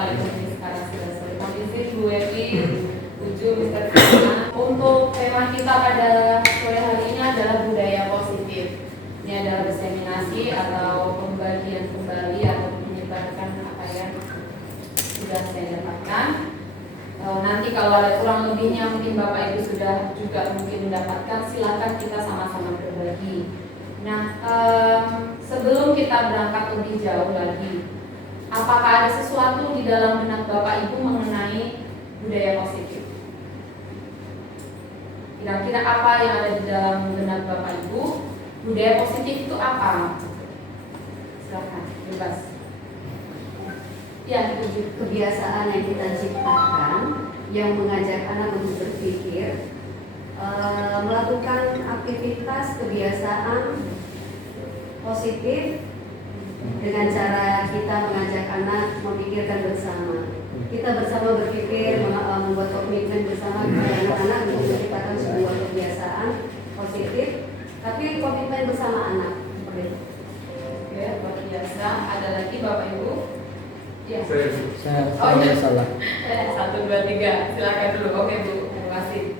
sekalipun ini sekarang sudah selesai. Kondisi Bu Evi, Uju, Mr. Krisna. Untuk tema kita pada sore hari ini adalah budaya positif. Ini adalah diseminasi atau pembagian kembali atau menyebarkan apa yang sudah saya dapatkan. Nanti kalau ada kurang lebihnya mungkin Bapak Ibu sudah juga mungkin mendapatkan, silakan kita sama-sama berbagi. Nah, sebelum kita berangkat lebih jauh lagi, apakah ada sesuatu di dalam benak Bapak Ibu mengenai budaya positif? Kira-kira apa yang ada di dalam benak Bapak Ibu? Budaya positif itu apa? Silakan, bebas. Ya, itu kebiasaan yang kita ciptakan yang mengajak anak untuk berpikir, melakukan aktivitas kebiasaan positif dengan cara kita mengajak anak memikirkan bersama. Kita bersama berpikir, membuat komitmen bersama kepada anak-anak untuk menciptakan sebuah kebiasaan positif, tapi komitmen bersama anak. Seperti itu. Oke, luar biasa. Ada lagi Bapak Ibu? Ya. Saya iya. salah. 1, 2, 3. Silakan dulu. Oke Bu, terima kasih.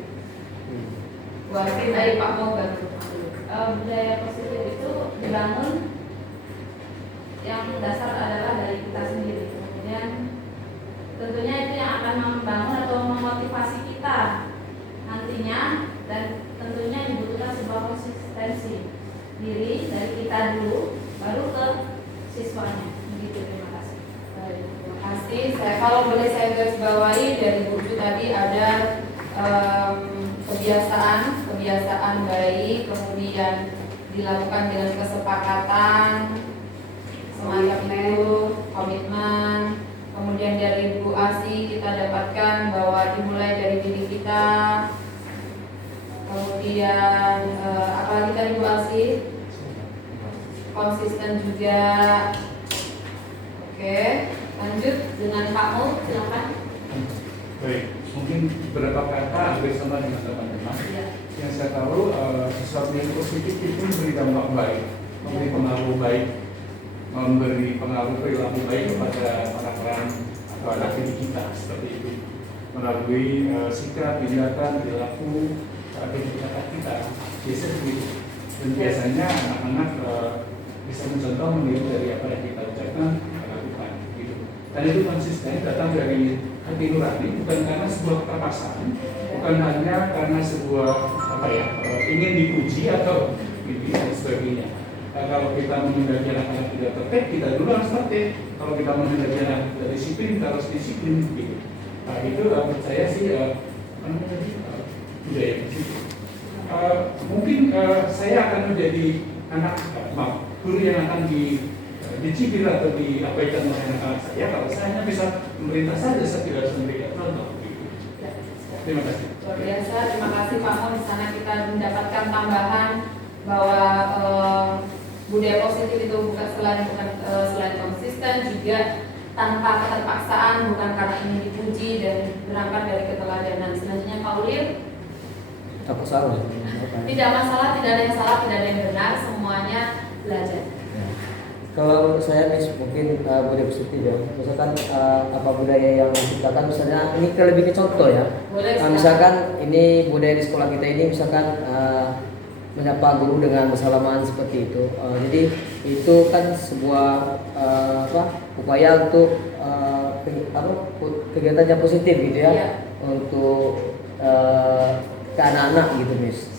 Bu Asin, dari Pak Mo baru. Budaya positif itu dibangun yang dasar adalah dari kita sendiri. Kemudian tentunya itu yang akan membangun atau memotivasi kita nantinya, dan tentunya dibutuhkan sebuah konsistensi diri dari kita dulu, baru ke siswanya. Begitu, terima kasih. Terima kasih. Kalau boleh saya garis bawahi dari Bu Ju tadi ada kebiasaan baik, kemudian dilakukan dengan kesepakatan semacam itu, komitmen. Kemudian dari Bu Asi kita dapatkan bahwa dimulai dari diri kita. Kemudian apalagi tadi Bu Asi, konsisten juga. Oke, lanjut dengan Pak Mul, silakan. Baik, mungkin beberapa kata hampir sama dengan teman-teman. Ya. Yang saya tahu sesuatu yang positif itu memberi dampak baik, memberi pengaruh baik, memberi pengaruh perilaku baik kepada orang-orang atau anak didik kita seperti itu, melalui sikap, tindakan, perilaku, aktivitas kita. Biasanya begitu. Dan biasanya anak-anak bisa mencontoh meniru dari apa yang kita ucapkan, kita lakukan. Gitu. Dan itu konsisten datang dari hati nurani, bukan karena sebuah keterpaksaan, bukan hanya karena sebuah ingin dipuji atau ini dan sebagainya. Kalau kita menghendaki anak-anak tidak tertib, kita dulu harus tertib. Kalau kita menghendaki anak tidak disiplin, kita harus disiplin. Gitu. Nah, itu menurut saya sih budaya positif. Mungkin saya akan menjadi guru yang akan dicibir atau diabaikan oleh anak-anak saya kalau saya hanya bisa memerintah saja, saya tidak harus memberikan contoh. Terima kasih. Luar biasa, terima kasih Pak Mo. Di sana kita mendapatkan tambahan bahwa budaya positif itu bukan selain konsisten, juga tanpa keterpaksaan, bukan karena ingin dipuji dan berangkat dari keteladanan. Selanjutnya Pak Ulil. Apa salah? Tidak masalah, tidak ada yang salah, tidak ada yang benar, semuanya belajar. Kalau menurut saya mungkin budaya positif ya. Misalkan apa budaya yang diciptakan, misalnya ini lebih ke contoh ya. Misalkan ini budaya di sekolah kita ini, misalkan menyapa guru dengan bersalaman seperti itu. Jadi itu kan sebuah upaya untuk kegiatan yang positif gitu ya, Ya. untuk ke anak-anak gitu, Miss.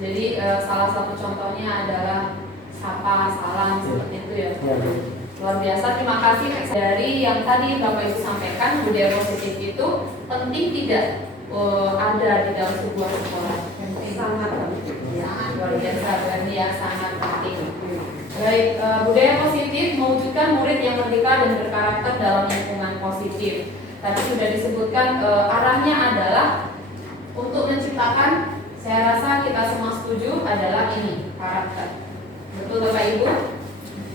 Jadi salah satu contohnya adalah sapa, salam, seperti itu ya. Luar biasa, terima kasih. Dari yang tadi Bapak Ibu sampaikan, budaya positif itu penting tidak ada di dalam sebuah sekolah. Sangat penting. Ya, luar biasa, dan dia sangat penting. Baik, budaya positif mewujudkan murid yang merdeka dan berkarakter dalam lingkungan positif. Tadi sudah disebutkan arahnya adalah untuk menciptakan, saya rasa kita semua setuju, adalah ini, karakter. Betul Bapak Ibu?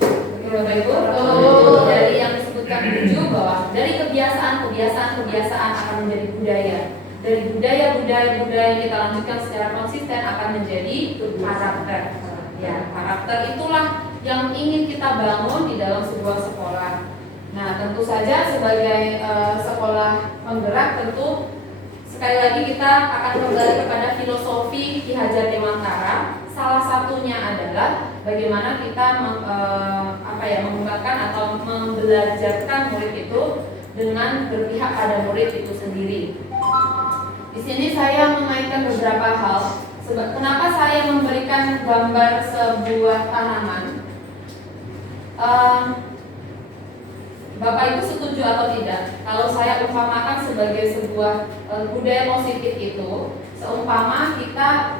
Betul Bapak Ibu? Dari yang disebutkan tujuh bahwa dari kebiasaan akan menjadi budaya. Dari budaya yang kita lanjutkan secara konsisten akan menjadi karakter. Ya, karakter itulah yang ingin kita bangun di dalam sebuah sekolah. Nah, tentu saja sebagai sekolah penggerak tentu sekali lagi kita akan kembali kepada filosofi Ki Hajar Dewantara. Salah satunya adalah bagaimana kita mengembangkan atau membelajarkan murid itu dengan berpihak pada murid itu sendiri. Di sini saya mengaitkan beberapa hal. Kenapa saya memberikan gambar sebuah tanaman? Bapak Ibu setuju atau tidak? Kalau saya umpamakan sebagai sebuah budaya positif itu, seumpama kita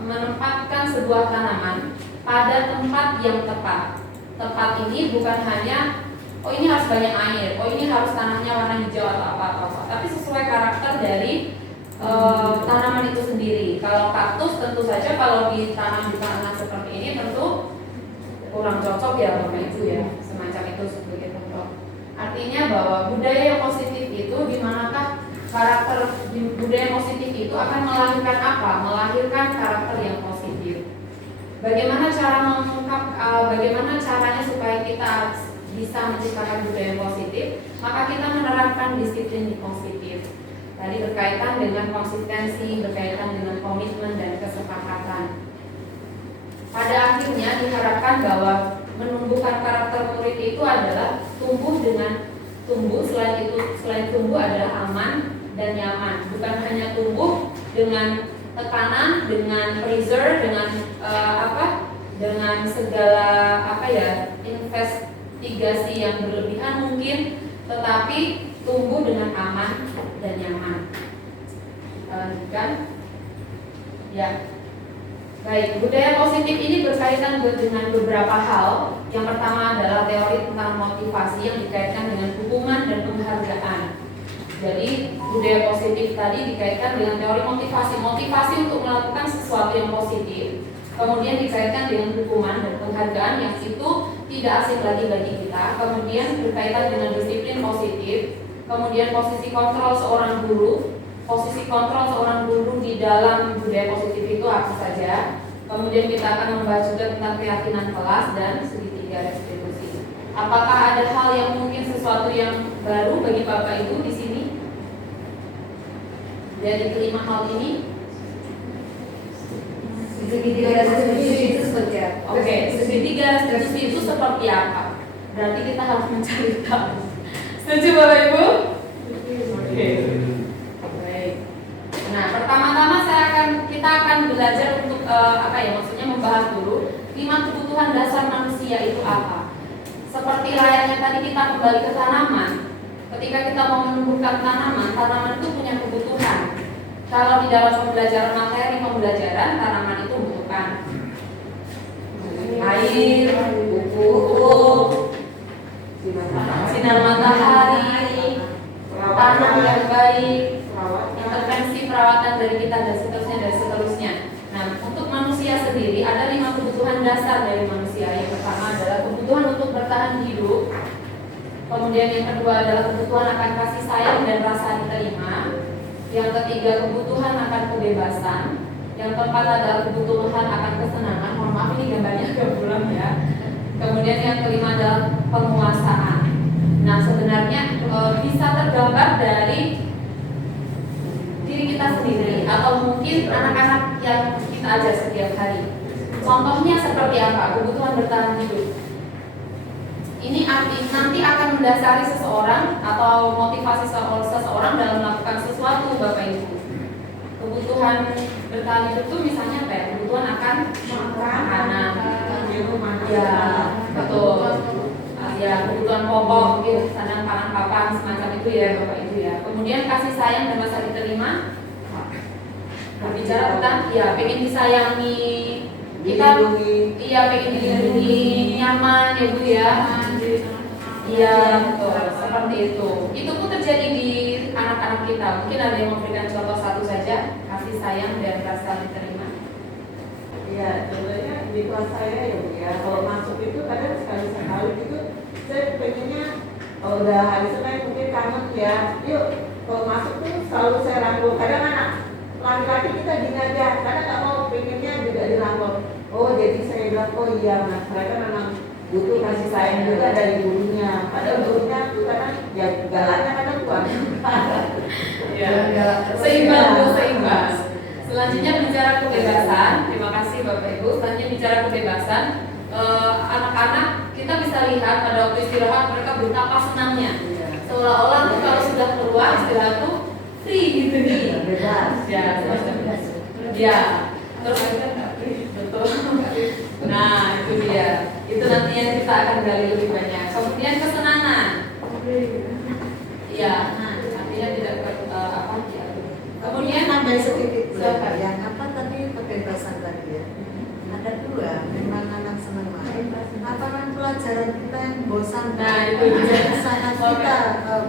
menempatkan sebuah tanaman pada tempat yang tepat. Tempat ini bukan hanya ini harus banyak air, ini harus tanahnya warna hijau atau apa, tapi sesuai karakter dari tanaman itu sendiri. Kalau kaktus tentu saja kalau ditanam di tanah seperti ini tentu kurang cocok ya Bapak Ibu ya, semacam itu sebagai contoh. Artinya bahwa budaya yang positif itu di manakah karakter budaya positif itu akan melahirkan apa? Melahirkan karakter yang positif. Bagaimana bagaimana caranya supaya kita bisa menciptakan budaya positif? Maka kita menerapkan disiplin positif. Tadi berkaitan dengan konsistensi, berkaitan dengan komitmen dan kesepakatan. Pada akhirnya diharapkan bahwa menumbuhkan karakter murid itu adalah selain tumbuh adalah aman dan nyaman. Bukan hanya tumbuh dengan tekanan, dengan pressure, dengan segala investigasi yang berlebihan mungkin, tetapi tumbuh dengan aman dan nyaman. Ya. Baik, budaya positif ini berkaitan dengan beberapa hal. Yang pertama adalah teori tentang motivasi yang dikaitkan dengan hukuman dan penghargaan. Jadi budaya positif tadi dikaitkan dengan teori motivasi untuk melakukan sesuatu yang positif. Kemudian dikaitkan dengan hukuman dan penghargaan yang itu tidak asing lagi bagi kita. Kemudian berkaitan dengan disiplin positif. Kemudian posisi kontrol seorang guru. Posisi kontrol seorang guru di dalam budaya positif itu apa saja. Kemudian kita akan membahas juga tentang keyakinan kelas dan segitiga restitusi. Apakah ada hal yang mungkin sesuatu yang baru bagi Bapak Ibu di sini? Dari kelima hal ini? Segitiga restitusi itu seperti apa? Oke, segitiga restitusi itu seperti apa? Berarti kita harus mencari tahu. Setuju Bapak Ibu? Oke. Nah, pertama-tama kita akan belajar untuk maksudnya membahas dulu 5 kebutuhan dasar manusia itu apa. Seperti layaknya tadi kita kembali ke tanaman. Ketika kita mau menumbuhkan tanaman itu punya kebutuhan. Kalau di dalam pembelajaran materi pembelajaran, tanaman itu membutuhkan air, pupuk, sinar matahari, tanah yang baik, intervensi perawatan dari kita dan seterusnya. Nah, untuk manusia sendiri ada 5 kebutuhan dasar dari manusia. Yang pertama adalah kebutuhan untuk bertahan hidup. Kemudian yang kedua adalah kebutuhan akan kasih sayang dan rasa diterima. Yang ketiga kebutuhan akan kebebasan. Yang keempat adalah kebutuhan akan kesenangan. Mohon maaf ini gambarnya agak buram ya. Kemudian yang kelima adalah penguasaan. Nah, sebenarnya bisa tergambar dari diri kita sendiri atau mungkin anak-anak yang kita ajar setiap hari. Contohnya seperti apa? Kebutuhan bertahan hidup. Ini nanti akan mendasari seseorang atau motivasi seseorang dalam melakukan sesuatu, Bapak Ibu. Kebutuhan bertahan hidup itu misalnya apa ya? Kebutuhan akan makanan, ya betul. Ya, kebutuhan pokok, mungkin sandang pangan papan semacam itu ya Bapak Ibu ya. Kemudian kasih sayang dan rasa diterima. Berbicara tentang pengen disayangi, kita pengen dilindungi, nyaman ya Bu ya. Iya betul, seperti itu. Itu pun terjadi di anak-anak kita. Mungkin ada yang memberikan contoh satu saja, kasih sayang dan rasa diterima. Iya, contohnya di kelas saya ya Bu ya. Kalau masuk itu kadang sekali-sekali gitu saya pengennya kalau udah hari Senin mungkin kangen ya. Yuk, kalau masuk tuh selalu saya rangkul. Kadang anak laki-laki kita gini aja, karena nggak mau pengennya juga dirangkul. Oh jadi saya bilang oh iya mas, mereka memang butuh kasih sayang juga dari gurunya. Padahal gurunya tuh kadang ya galaknya kadang kuat. Ya, seimbang Bu, seimbang. Selanjutnya bicara kebebasan. Terima kasih Bapak Ibu. Selanjutnya bicara kebebasan. Anak-anak kita bisa lihat pada waktu istirahat mereka betapa senangnya. Seolah-olah tuh kalau sudah keluar istirahat tuh free gitu nih. Bebas. Ya, semacam ya. Terus betul. Nah, itu dia. Itu nantinya kita akan gali lebih banyak. Kemudian kesenangan. Ya, artinya tidak apa ya. Kemudian nambah sedikit yang apa tadi kebebasan tadi ya. Ada dua, memang anak senang main. Apa memang pelajaran kita yang bosan? Nah, itu jadi sangat kita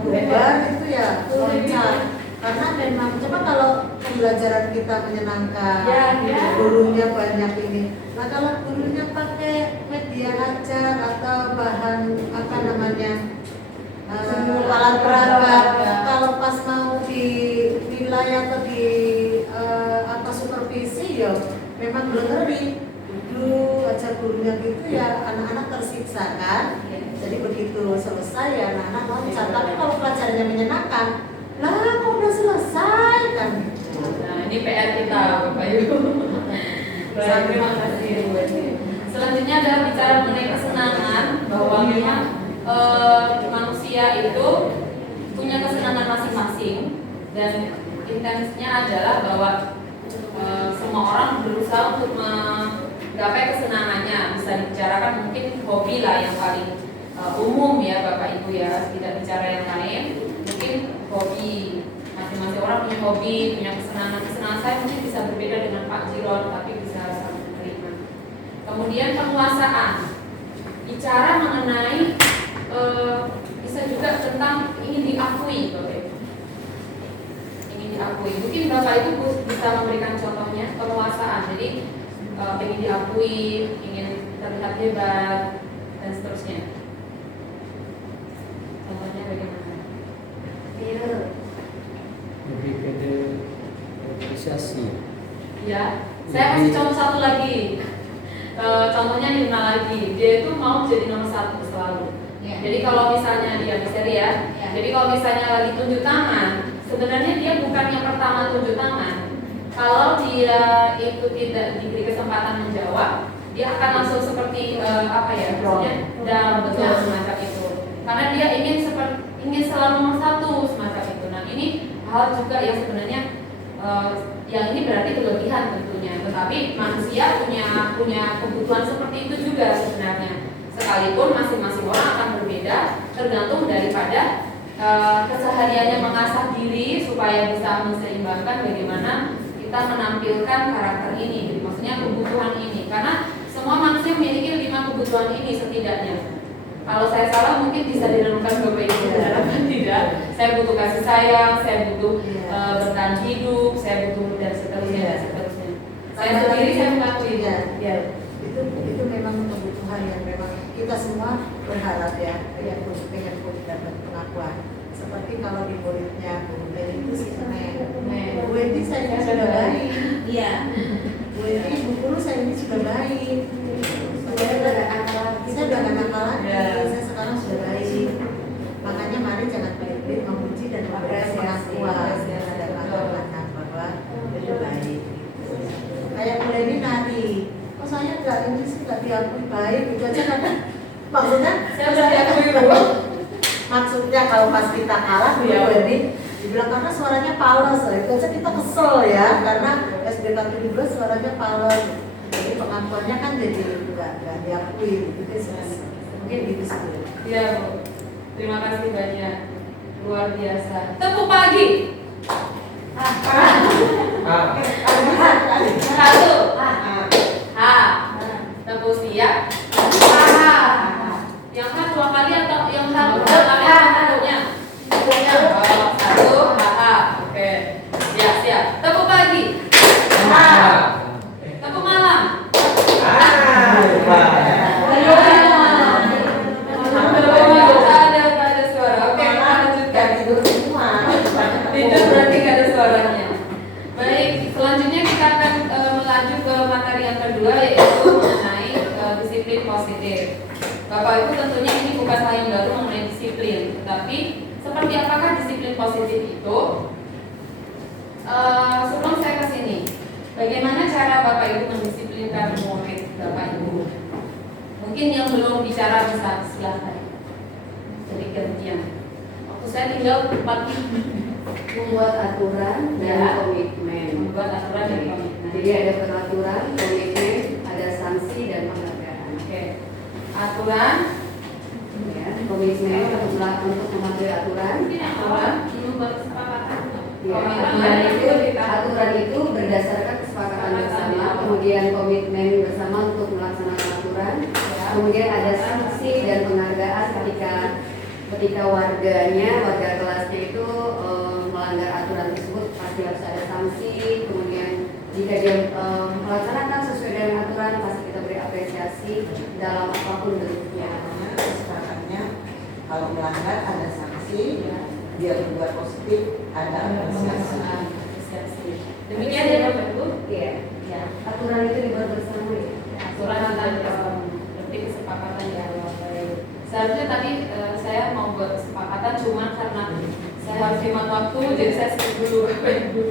bubar itu ya loncat. Karena memang coba kalau pembelajaran kita menyenangkan, Ya. gurunya banyak ini. Nah kalau gurunya pakai media ajar atau bahan apa namanya alat peragam, kalau pas mau di wilayah atau di apa supervisi ya memang belum ngeri. Dulu aja gurunya gitu ya anak-anak tersiksa kan. Jadi begitu selesai ya anak-anak loncat. Tapi kalau pelajarannya menyenangkan, lah kok udah selesai kan? Nah, ini PR kita Bapak Ibu. Baik, terima kasih Bu Eni. Selanjutnya adalah bicara mengenai kesenangan, bahwa memang manusia itu punya kesenangan masing-masing dan intensnya adalah bahwa semua orang berusaha untuk menggapai kesenangannya. Bisa dibicarakan mungkin hobi lah yang paling umum ya Bapak Ibu ya, tidak bicara yang lain. Mungkin hobi, masing-masing orang punya hobi, punya kesenangan. Kesenangan saya mungkin bisa berbeda dengan Pak Jiron, tapi bisa saling menerima. Kemudian penguasaan, bicara mengenai bisa juga tentang ingin diakui, Bapak Ibu. Ingin diakui. Mungkin Bapak Ibu bisa memberikan contohnya penguasaan. Jadi ingin diakui, ingin terlihat hebat dan seterusnya. Contohnya bagaimana? Lebih ke apresiasi. Ya, saya kasih contoh satu lagi. Contohnya Nirna lagi. Dia itu mau jadi nomor 1 selalu. Ya. Jadi kalau misalnya dia misteri ya. Jadi kalau misalnya lagi tunjuk tangan, sebenarnya dia bukan yang pertama tunjuk tangan. Kalau dia itu tidak diberi kesempatan menjawab, dia akan langsung seperti apa ya? Maksudnya dan betul semacam itu. Karena dia ingin selalu nomor 1 semacam itu. Nah, ini hal juga yang sebenarnya yang ini berarti kelebihan tentunya. Tetapi manusia punya kebutuhan seperti itu juga sebenarnya. Sekalipun masing-masing orang akan berbeda tergantung daripada kesehariannya mengasah diri supaya bisa menseimbangkan bagaimana kita menampilkan karakter ini. Jadi maksudnya kebutuhan ini. Karena semua manusia memiliki 5 kebutuhan ini setidaknya. Kalau saya salah mungkin bisa direnungkan Bapak Ibu dan tidak. Saya butuh kasih sayang, saya butuh bertahan hidup, saya butuh dan seterusnya dan seterusnya. Saya sendiri saya mengakui ya. Itu memang kebutuhan yang memang kita semua berharap ya pengen dapat pengakuan. Seperti kalau di muridnya Bu Meli itu sih Bu Edi saya sudah baik. Iya. Bu Edi Bu Guru saya ini sudah baik. Saya udah gak nakal lagi. Saya sekarang sudah baik. Makanya mari jangan pelit-pelit memuji dan memberikan pengakuan ada anak-anak bahwa itu baik. Kayak Bu Edi tadi, kok saya nggak ini sih nggak diakui baik itu aja kan? Maksudnya Saya sudah diakui Bu. Maksudnya kalau pas kita kalah Bu Edi dibilang karena suaranya pales, itu aja kita kesel ya karena SBK 17 suaranya pales. Jadi pengakuannya kan jadi nggak diakui gitu sih. Mungkin gitu sih. Iya Bu. Terima kasih banyak. Luar biasa. Tepuk pagi. Satu. Tepuk siap. Yang H 2 kali atau yang H 2 kali satunya? Oh, 1 Oke. Siap. Tepuk pagi. Tepuk malam. Ada suara. Oke, kita lanjutkan. Tidur berarti nggak ada suaranya. Baik, selanjutnya kita akan melanjut ke materi yang kedua yaitu mengenai disiplin positif. Bapak Ibu tentunya ini bukan hal yang baru mengenai disiplin, tetapi seperti apakah disiplin positif itu? Sebelum saya ke sini, bagaimana cara Bapak Ibu mendisiplinkan murid Bapak Ibu? Mungkin yang belum bicara bisa silahkan. Jadi gantian. Waktu saya tinggal 4 Membuat aturan dan Ya. komitmen. membuat aturan dan komitmen. Jadi ada peraturan, komitmen, ada sanksi dan penghargaan. Oke. Aturan, Ya, komitmen untuk mematuhi aturan. mungkin yang awal membuat kesepakatan. Ya, Komitmen aturan itu berdasarkan kesepakatan bersama, kemudian komitmen bersama untuk melaksanakan aturan, kemudian ada sanksi dan penghargaan ketika warga kelasnya itu melanggar aturan tersebut pasti harus ada sanksi. Kemudian jika dia melaksanakan sesuai dengan aturan pasti kita beri apresiasi dalam apapun bentuknya. Karena kesepakatannya kalau melanggar ada sanksi, dia berbuat positif ada apresiasi. Demikian ya Bapak Ibu. Iya. Ya. Aturan itu dibuat bersama ya. Aturan tentang berarti kesepakatan ya Bapak Ibu. Seharusnya tadi saya mau buat kesepakatan, cuma karena saya harus hemat waktu, jadi saya skip dulu Bapak Ibu.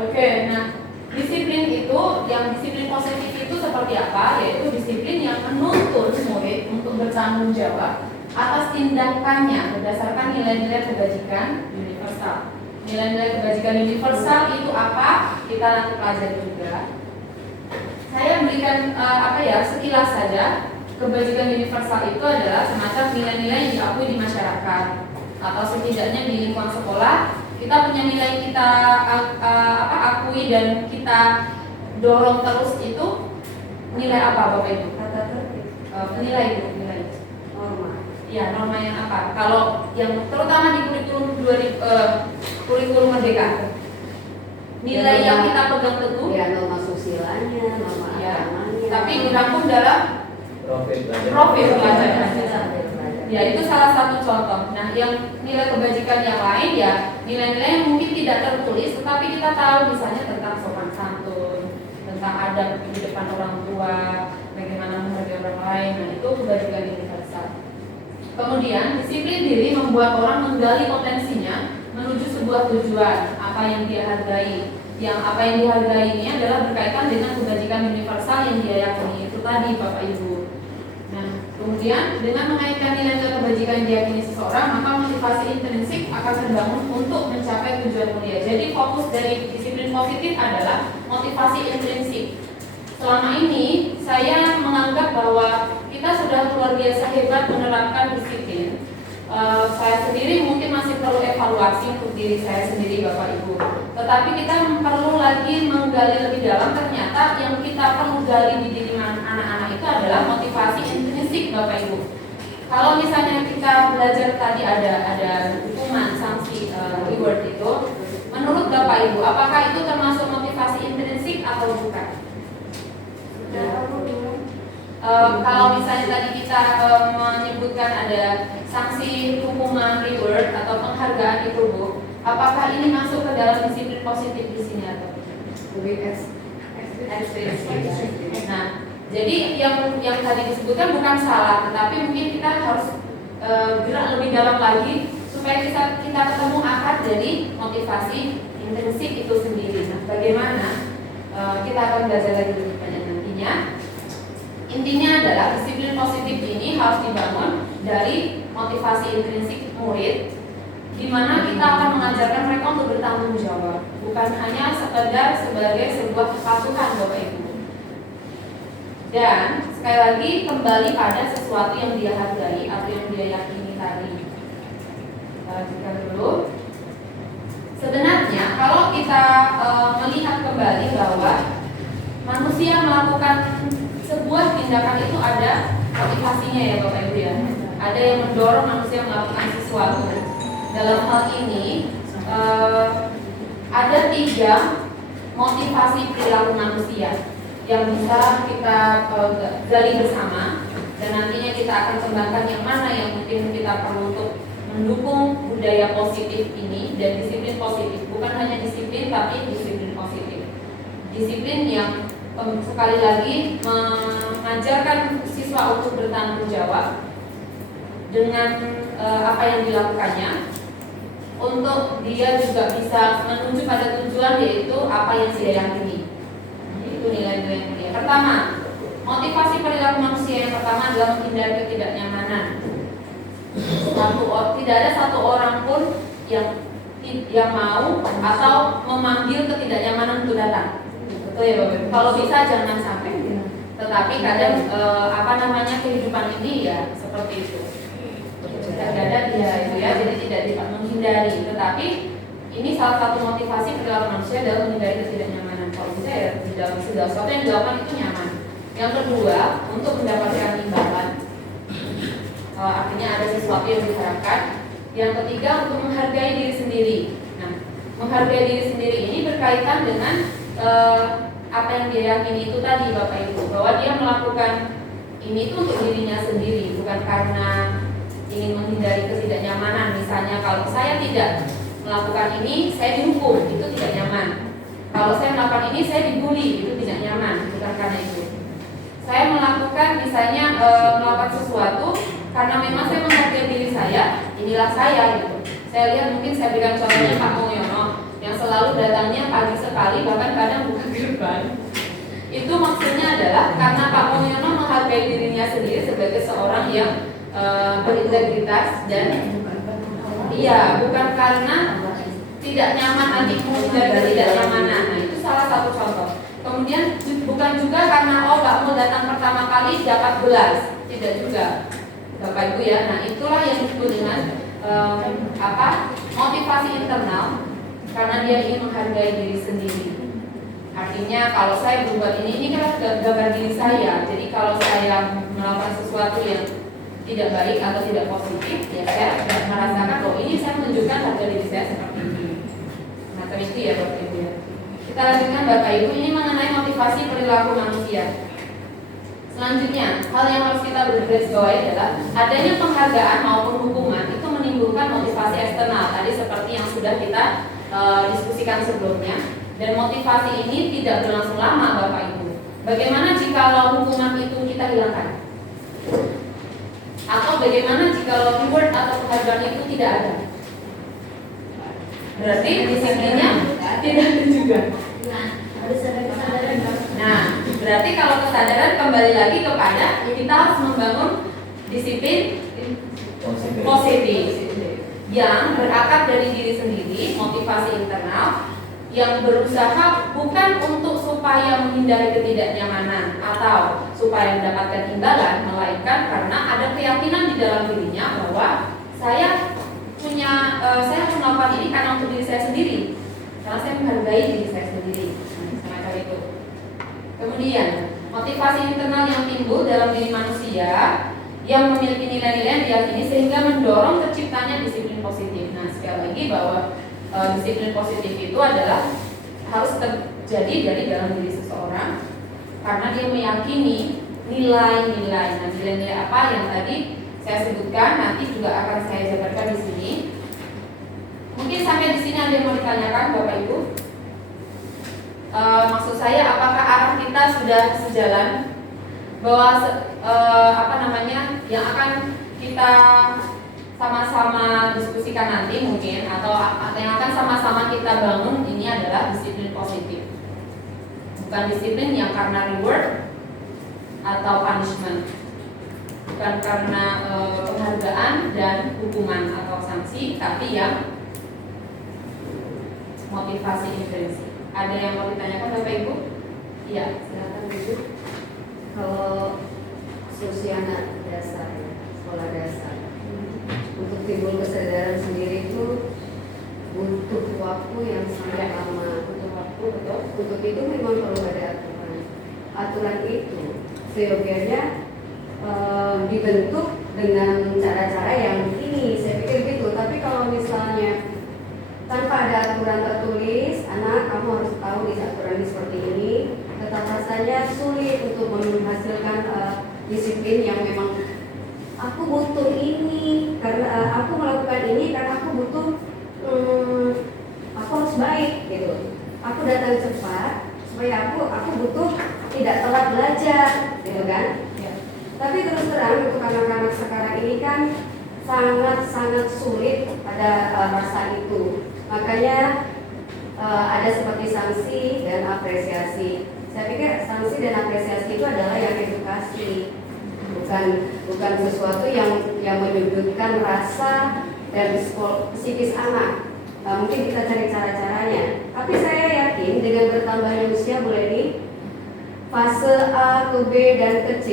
Oke, nah disiplin itu, yang disiplin positif itu seperti apa? Yaitu disiplin yang menuntun murid untuk bertanggung jawab atas tindakannya berdasarkan nilai-nilai kebajikan universal. Nilai-nilai kebajikan universal itu apa? Kita nanti pelajari juga. Saya berikan sekilas saja. Kebajikan universal itu adalah semacam nilai-nilai yang diakui di masyarakat, atau setidaknya di lingkungan sekolah kita punya nilai kita akui dan kita dorong terus. Itu nilai apa Bapak Ibu? Tata tertib, Nilai norma. ya, norma yang apa? Kalau yang terutama di kurikulum Merdeka, nilai yang kita pegang teguh Ya, norma susilanya, norma ya, agamanya. tapi dirangkum dalam profil pelajaran. Ya, itu salah satu contoh. Nah, yang nilai kebajikan yang lain ya nilai-nilai yang mungkin tidak tertulis, tetapi kita tahu misalnya tentang sopan santun, tentang adab di depan orang tua, bagaimana menghargai orang lain. Nah, itu kebajikan universal. Kemudian disiplin diri membuat orang menggali potensinya menuju sebuah tujuan, apa yang dia hargai. Yang apa yang dihargai ini adalah berkaitan dengan kebajikan universal yang dia yakini. Itu tadi Bapak Ibu. Nah, kemudian dengan mengaitkan nilai kebajikan yang diyakini seseorang, maka motivasi intrinsik akan terbangun untuk mencapai tujuan mulia. Jadi fokus dari disiplin positif adalah motivasi intrinsik. Selama ini saya menganggap bahwa kita sudah luar biasa hebat menerapkan disiplin. Saya sendiri mungkin masih perlu evaluasi untuk diri saya sendiri Bapak Ibu. Tetapi kita perlu lagi menggali lebih dalam. Ternyata yang kita perlu gali di diri anak-anak itu adalah motivasi intrinsik Bapak Ibu. Kalau misalnya kita belajar tadi ada hukuman, sanksi, reward itu, menurut Bapak Ibu apakah itu termasuk motivasi intrinsik atau bukan? Kalau misalnya tadi kita menyebutkan ada sanksi, hukuman, reward atau penghargaan itu Bu, apakah ini masuk ke dalam disiplin positif di sini atau ekstrim? Nah, jadi yang tadi disebutkan bukan salah, tetapi mungkin kita harus gerak lebih dalam lagi supaya kita ketemu akar dari motivasi intrinsik itu sendiri. Nah, bagaimana kita akan belajar lagi lebih banyak nantinya. Intinya adalah disiplin positif ini harus dibangun dari motivasi intrinsik murid, di mana kita akan mengajarkan mereka untuk bertanggung jawab, bukan hanya sekedar sebagai sebuah kepatuhan Bapak Ibu. Dan sekali lagi kembali pada sesuatu yang dia hargai atau yang dia yakini tadi. Kita lanjutkan dulu. Sebenarnya kalau kita melihat kembali bahwa manusia melakukan sebuah tindakan itu ada motivasinya ya Bapak Ibu ya. Ada yang mendorong manusia melakukan sesuatu. Dalam hal ini ada 3 motivasi perilaku manusia yang bisa kita gali bersama, dan nantinya kita akan kembangkan yang mana yang mungkin kita perlu untuk mendukung budaya positif ini dan disiplin positif. Bukan hanya disiplin tapi disiplin positif. Disiplin yang sekali lagi mengajarkan siswa untuk bertanggung jawab, dengan apa yang dilakukannya, untuk dia juga bisa menuju pada tujuan, yaitu apa yang dia yakini. Itu nilai-nilai yang mulia. Pertama, motivasi perilaku manusia yang pertama adalah menghindari ketidaknyamanan. Tidak ada satu orang pun yang mau atau memanggil ketidaknyamanan untuk datang. Betul ya Bapak Ibu? Kalau bisa jangan sampai. Tetapi kadang kehidupan ini ya seperti itu. Kadang-kadang ya itu ya, jadi tidak dapat menghindari. Tetapi ini salah satu motivasi perilaku manusia adalah menghindari ketidaknyamanan. Kalau bisa ya dalam segala sesuatu yang dilakukan itu nyaman. Yang kedua, untuk mendapatkan imbalan. Artinya ada sesuatu yang diharapkan. Yang ketiga, untuk menghargai diri sendiri. Nah, menghargai diri sendiri ini berkaitan dengan apa yang dia yakini itu tadi Bapak Ibu, bahwa dia melakukan ini itu untuk dirinya sendiri, bukan karena ingin menghindari ketidaknyamanan. Misalnya kalau saya tidak melakukan ini, saya dihukum, itu tidak nyaman. Kalau saya melakukan ini, saya dibully, itu tidak nyaman, bukan karena itu. Saya melakukan misalnya melakukan sesuatu karena memang saya menghargai diri saya, inilah saya gitu. Saya lihat, mungkin saya berikan contohnya Pak Mulyono yang selalu datangnya pagi sekali, bahkan kadang buka gerbang. Itu maksudnya adalah karena Pak Mulyono menghargai dirinya sendiri sebagai seorang yang berintegritas dan iya, bukan karena tidak nyaman nanti menghindari ketidaknyamanan. Nah, itu salah satu contoh. Kemudian bukan juga karena nggak mau datang pertama kali dapat gelas, tidak juga Bapak Ibu ya. Nah, itulah yang disebut dengan motivasi internal, karena dia ingin menghargai diri sendiri. Artinya kalau saya berbuat ini kan gambar diri saya. Jadi kalau saya melakukan sesuatu yang tidak baik atau tidak positif, ya saya merasakan bahwa ini saya menunjukkan harga diri saya seperti ini. Nah, itu ya Bapak Ibu ya. Kita lanjutkan Bapak Ibu, ini mengenai motivasi perilaku manusia. Selanjutnya, hal yang harus kita bergarisbawahi adalah adanya penghargaan maupun hukuman itu menimbulkan motivasi eksternal. Tadi seperti yang sudah kita diskusikan sebelumnya. Dan motivasi ini tidak berlangsung lama Bapak Ibu. Bagaimana jika hukuman itu kita hilangkan? Atau bagaimana jika reward atau penghargaan itu tidak ada? Berarti disiplinnya tidak ada juga. Nah, berarti kalau kesadaran kembali lagi kepada kita harus membangun disiplin positif yang berakar dari diri sendiri, motivasi internal yang berusaha bukan untuk supaya menghindari ketidaknyamanan atau supaya mendapatkan imbalan, melainkan karena ada keyakinan di dalam dirinya bahwa saya harus melakukan ini karena untuk diri saya sendiri, karena saya menghargai diri saya sendiri. Semacam itu. Kemudian motivasi internal yang timbul dalam diri manusia yang memiliki nilai-nilai yang diyakini sehingga mendorong terciptanya disiplin positif. Nah, sekali lagi bahwa disiplin positif itu adalah harus terjadi dari dalam diri seseorang karena dia meyakini nilai-nilai. Nah, nilai-nilai apa yang tadi saya sebutkan nanti juga akan saya jabarkan di sini. Mungkin sampai di sini ada yang mau ditanyakan Bapak Ibu? Maksud saya apakah arah kita sudah sejalan bahwa yang akan kita sama-sama diskusikan nanti mungkin atau yang akan sama-sama kita bangun ini adalah disiplin positif, bukan disiplin yang karena reward atau punishment, bukan karena penghargaan dan hukuman atau sanksi, tapi yang motivasi intrinsik. Ada yang mau ditanyakan Bapak Ibu? Iya, silakan Ibu. Kalau sosiana dasar, sekolah dasar, untuk timbul kesadaran sendiri itu butuh waktu yang sangat lama. Butuh waktu, betul. Untuk itu memang perlu ada aturan. Aturan itu seyogianya dibentuk dengan cara-cara yang ini, saya pikir gitu. Tapi kalau misalnya tanpa ada aturan tertulis, anak kamu harus tahu di aturan ini seperti ini, tetap rasanya sulit untuk menghasilkan disiplin yang memang aku butuh ini karena aku melakukan ini karena aku butuh aku harus baik gitu. Aku datang cepat supaya aku butuh tidak telat belajar gitu kan. Ya. Tapi terus terang untuk anak-anak sekarang ini kan sangat sulit pada rasa itu. Makanya ada seperti sanksi dan apresiasi. Saya pikir sanksi dan apresiasi itu adalah yang edukasi, bukan sesuatu yang menyudutkan rasa dan psikis anak. Mungkin kita cari cara-caranya. Tapi saya yakin dengan bertambahnya usia mulai ini fase A ke B dan ke C,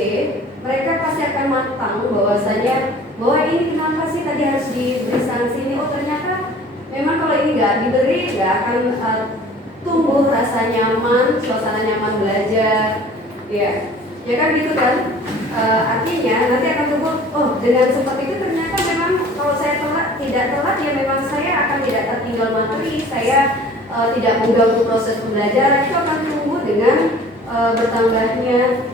mereka pasti akan matang bahwasanya bahwa ini kenapa sih tadi harus diberi sanksi ini? Oh ternyata memang kalau ini nggak diberi nggak akan tumbuh rasa nyaman, suasana nyaman belajar, ya kan gitu kan? Artinya nanti akan tumbuh. Oh dengan seperti itu ternyata memang kalau saya tidak telat ya memang saya akan tidak tertinggal materi, saya tidak mengganggu proses pembelajaran. Itu akan tumbuh dengan bertambahnya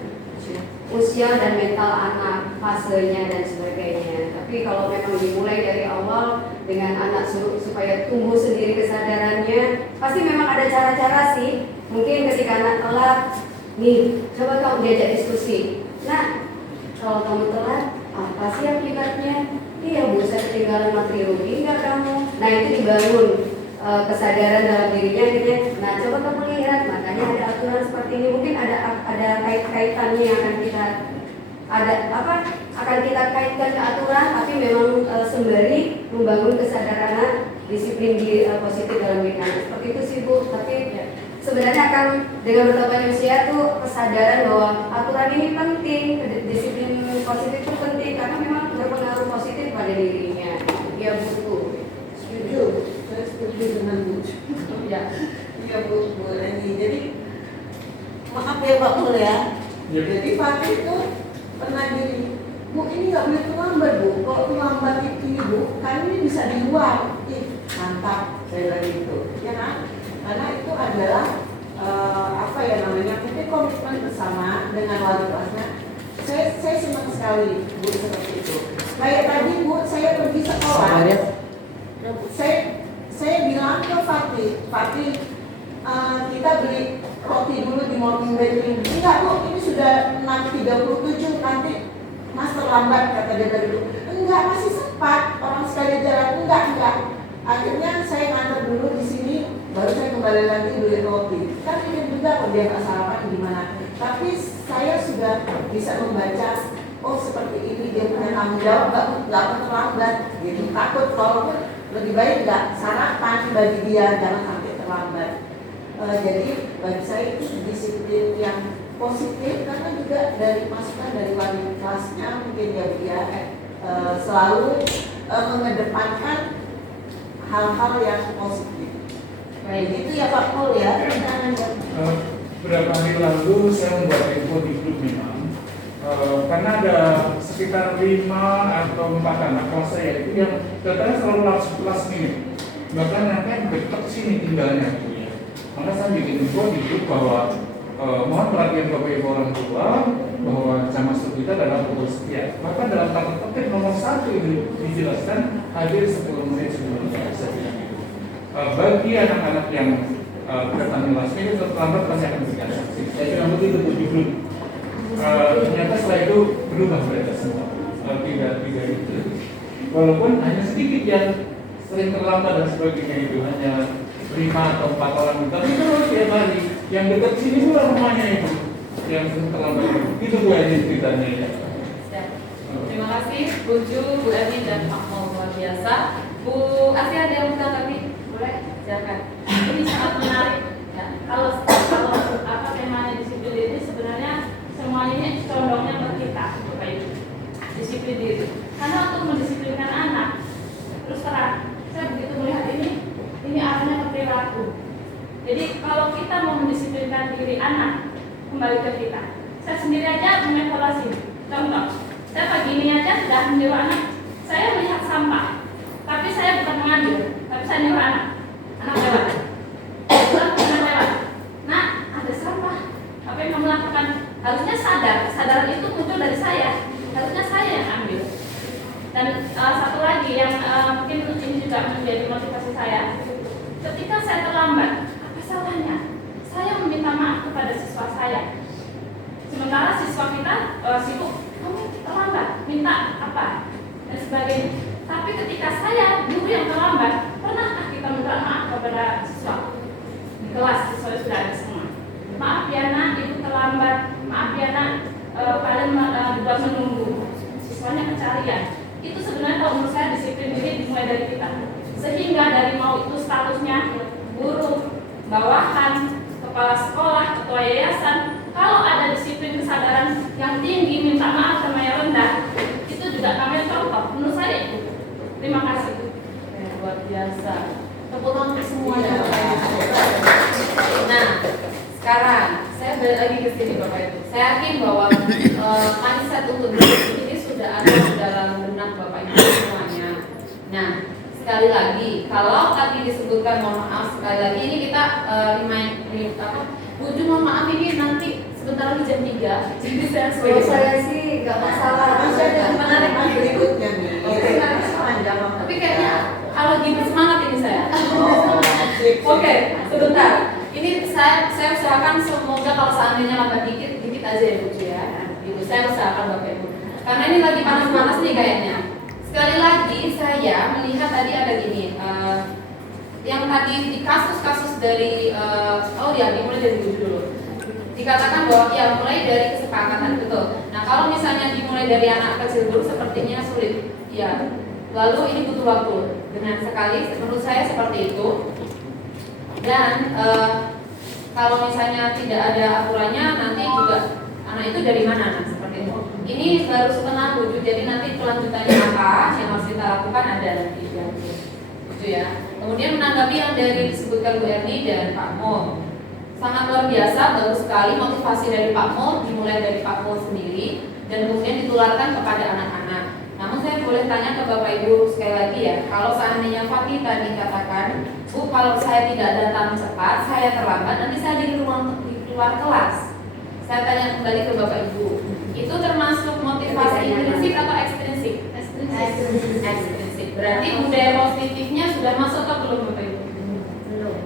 usia dan mental anak, fasenya dan sebagainya. Tapi kalau memang dimulai dari awal dengan anak supaya tumbuh sendiri kesadarannya, pasti memang ada cara-cara sih. Mungkin ketika anak telat, nih coba kamu diajak diskusi. Nah, kalau kamu telat, apa sih akibatnya? Iya bu, saya ketinggalan materi, rugi nggak kamu? Nah itu dibangun kesadaran dalam dirinya akhirnya. Nah coba kamu lihat, makanya ada aturan seperti ini. Mungkin ada kaitannya yang akan kita kaitkan ke aturan, tapi memang sembari membangun kesadaran disiplin positif dalam diri anak. Seperti itu sih bu. Tapi sebenarnya akan dengan bertambahnya usia tuh kesadaran bahwa aturan ini penting, disiplin positif itu penting karena memang berpengaruh positif pada dirinya. Dia butuh. Setuju, saya setuju dengan Bu. Ya. Iya Bu Reni. Jadi maaf ya Pak Mul ya. Jadi Fatih itu pernah gini, Bu ini nggak boleh terlambat Bu. Kalau terlambat itu Bu, kami ini bisa di luar. Mantap, saya bilang gitu. Ya kan? Karena itu adalah mungkin komitmen bersama dengan wali kelasnya. Saya senang sekali Bu seperti itu. Kayak tadi Bu, saya pergi sekolah. Saya bilang ke Fatih, kita beli roti dulu di Morning Bakery. Enggak Bu, ini sudah 6.37, nanti Mas terlambat kata dia tadi dulu. Enggak, masih sempat, orang sekali jalan. Enggak. Akhirnya saya ngantar dulu di sini, baru saya kembali lagi beli roti. Kan ini juga kalau dia nggak sarapan gimana. Tapi saya sudah bisa membaca, oh seperti ini dia punya tanggung jawab, nggak terlambat. Gitu. Takut walaupun lebih baik nggak sarapan bagi dia, jangan sampai terlambat. Jadi bagi saya itu disiplin yang positif karena juga dari masukan dari wali kelasnya mungkin dia selalu mengedepankan hal-hal yang positif. Baik. Itu ya Pak Pul ya. Beberapa hari lalu saya membuat info di grup memang karena ada sekitar 5 atau 4 anak kelas saya itu yang datangnya selalu last minute, bahkan yang dekat sini tinggalnya gitu ya. Maka saya bikin info di grup bahwa mohon perhatian Bapak Ibu orang tua bahwa jam masuk kita adalah pukul sekian. Maka dalam tata tertib nomor 1 ini dijelaskan hadir 10 menit sebelum saya bilang itu. Bagi anak-anak yang datang last minute terlambat pasti akan diberikan sanksi. Saya bilang begitu di grup. Ternyata setelah itu berubah mereka semua. Tidak itu. Walaupun hanya sedikit yang sering terlambat dan sebagainya itu hanya 5 atau 4 orang. Tapi terus tiap hari yang dekat sini pula rumahnya itu yang terlambat itu Bu Eni ceritanya ya. Terima kasih Bu Ju, Bu Eni dan Pak Mo, luar biasa. Bu Asia ada yang mau tanggapi? Boleh? Silakan. Ini sangat menarik. Ya. Kalau apa temanya disiplin ini sebenarnya semuanya ini condongnya ke kita, Bapak Ibu. Disiplin diri. Karena untuk mendisiplinkan anak, terus terang, saya begitu melihat ini arahnya ke perilaku. Jadi kalau kita mau mendisiplinkan diri anak, kembali ke kita. Saya sendiri aja mengevaluasi. Contoh, saya pagi ini aja sudah menyuruh anak, saya melihat sampah, tapi saya bukan mengambil, tapi saya nyuruh anak lewat. Lewat. Nah, ada sampah. Apa yang kamu lakukan? Harusnya kesadaran itu muncul dari saya. Harusnya saya yang ambil. Dan satu lagi yang mungkin ini juga menjadi motivasi saya. Ketika saya terlambat, apa salahnya? Saya meminta maaf kepada siswa saya. Sementara siswa kita sibuk, kamu terlambat, minta apa dan sebagainya. Tapi ketika saya guru yang terlambat, pernahkah kita minta maaf kepada siswa di kelas? Siswa sudah ada semua. Maaf ya nak, ibu terlambat. Maaf ya nak, kalian juga menunggu. Siswanya pencarian. Itu sebenarnya kalau menurut saya disiplin ini dimulai dari kita. Sehingga dari mau itu statusnya guru, bawahan, kepala sekolah, ketua yayasan, kalau ada disiplin kesadaran yang tinggi, minta maaf sama yang rendah, itu juga kami contoh. Menurut saya itu. Terima kasih. Luar biasa. Tepuk tangan untuk semuanya. Iya. Nah, sekarang saya balik lagi ke sini Bapak Ibu. Saya yakin bahwa mindset untuk diri ini sudah ada di dalam benak Bapak Ibu semuanya. Nah, sekali lagi, kalau tadi disebutkan mohon maaf, sekali lagi ini kita Buju mohon maaf ini nanti sebentar lagi jam 3. Jadi saya Kalau sebagai saya sih nggak masalah. Masih ada menarik berikutnya nih. Oke. Panjang banget. tapi kayaknya kalau gini semangat ini saya. Oh, sip. Oke, sebentar. Ini saya usahakan semoga kalau seandainya lambat dikit aja ya Bu ya. Ibu saya usahakan Bapak Ibu. Karena ini lagi panas-panas nih kayaknya. Sekali lagi saya melihat tadi ada gini. Yang tadi di kasus-kasus dari dimulai dari Bu dulu. Dikatakan bahwa ya mulai dari kesepakatan betul. Nah kalau misalnya dimulai dari anak kecil dulu sepertinya sulit. Ya. Lalu ini butuh waktu. Dengan sekali menurut saya seperti itu. Dan kalau misalnya tidak ada aturannya nanti juga anak itu dari mana nah, seperti itu. Ini baru setengah wujud jadi nanti kelanjutannya apa yang harus kita lakukan ada nanti ya. Itu ya. Kemudian menanggapi yang dari disebutkan Bu Erni dan Pak Mo. Sangat luar biasa, bagus sekali motivasi dari Pak Mo dimulai dari Pak Mo sendiri dan kemudian ditularkan kepada anak-anak. Namun saya boleh tanya ke Bapak Ibu sekali lagi ya, kalau seandainya Fatih tadi katakan, Bu kalau saya tidak datang cepat, saya terlambat, nanti saya di luar kelas. Saya tanya kembali ke Bapak Ibu, itu termasuk motivasi intrinsik atau ekstrinsik? Ekstrinsik. Berarti budaya positifnya sudah masuk atau belum Bapak Ibu? Belum.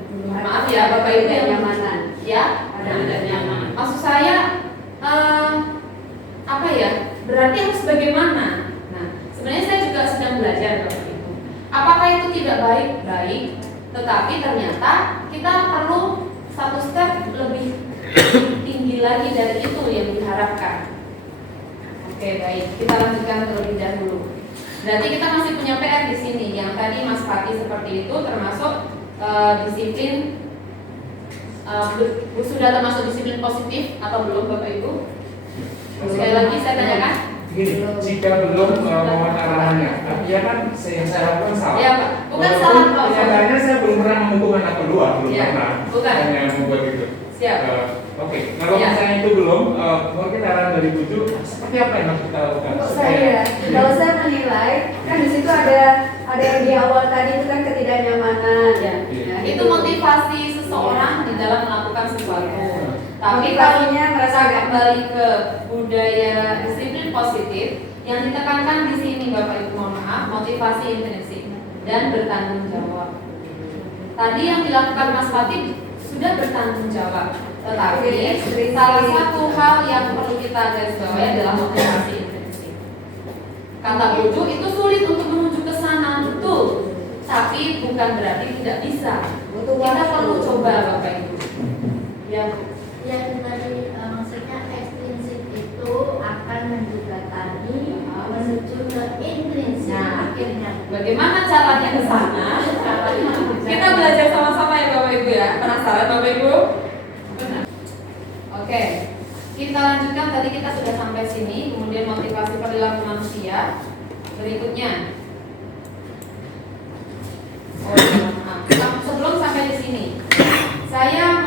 Maaf ya Bapak Ibu yang nyamanan. Ya, Ada tidak nyaman. Maksud saya apa ya? Berarti harus bagaimana? Nah, sebenarnya saya juga sedang belajar Bapak Ibu. Apakah itu tidak baik? Baik. Tetapi ternyata kita perlu satu step lebih tinggi lagi dari itu yang diharapkan. Oke, baik. Kita lanjutkan terlebih dahulu. Berarti kita masih punya PR di sini. Yang tadi Mas Fatih seperti itu termasuk disiplin. Sudah termasuk disiplin positif atau belum Bapak Ibu? Sekali lagi saya tanyakan. Gini, jika belum mohon arahannya, artinya kan yang saya lakukan salah. Ya Pak, bukan salah Pak. Kenyataannya saya belum pernah menghukum anak kedua, belum Ya, pernah. bukan. Hanya membuat itu. Siap. Oke, kalau Ya. misalnya itu belum, mungkin arahan dari Buju seperti apa yang harus kita lakukan? Untuk saya, kalau saya menilai, kan di situ ada yang di awal tadi itu kan ketidaknyamanan. Ya. Iya. Itu motivasi seseorang di dalam melakukan sesuatu. Ya. Tapi Motivasinya kalau merasa merasa kembali ke budaya disiplin positif, yang ditekankan di sini Bapak Ibu mohon maaf, motivasi intrinsik dan bertanggung jawab. Tadi yang dilakukan Mas Fatih sudah bertanggung jawab, tetapi salah satu hal yang perlu kita garis bawahi adalah motivasi intrinsik. Kata Buju itu sulit untuk menuju ke sana, betul. Tapi bukan berarti tidak bisa. Kita perlu coba Bapak Ibu. Ya. Yang tadi maksudnya ekstrinsik itu akan menjembatani menuju ke intrinsik. Nah, Akhirnya bagaimana caranya ke sana? Kita belajar sama-sama ya Bapak Ibu ya. Penasaran Bapak Ibu? Oke. Kita lanjutkan, tadi kita sudah sampai sini. Kemudian motivasi perilaku manusia. Berikutnya. Maaf. Sebelum sampai di sini, saya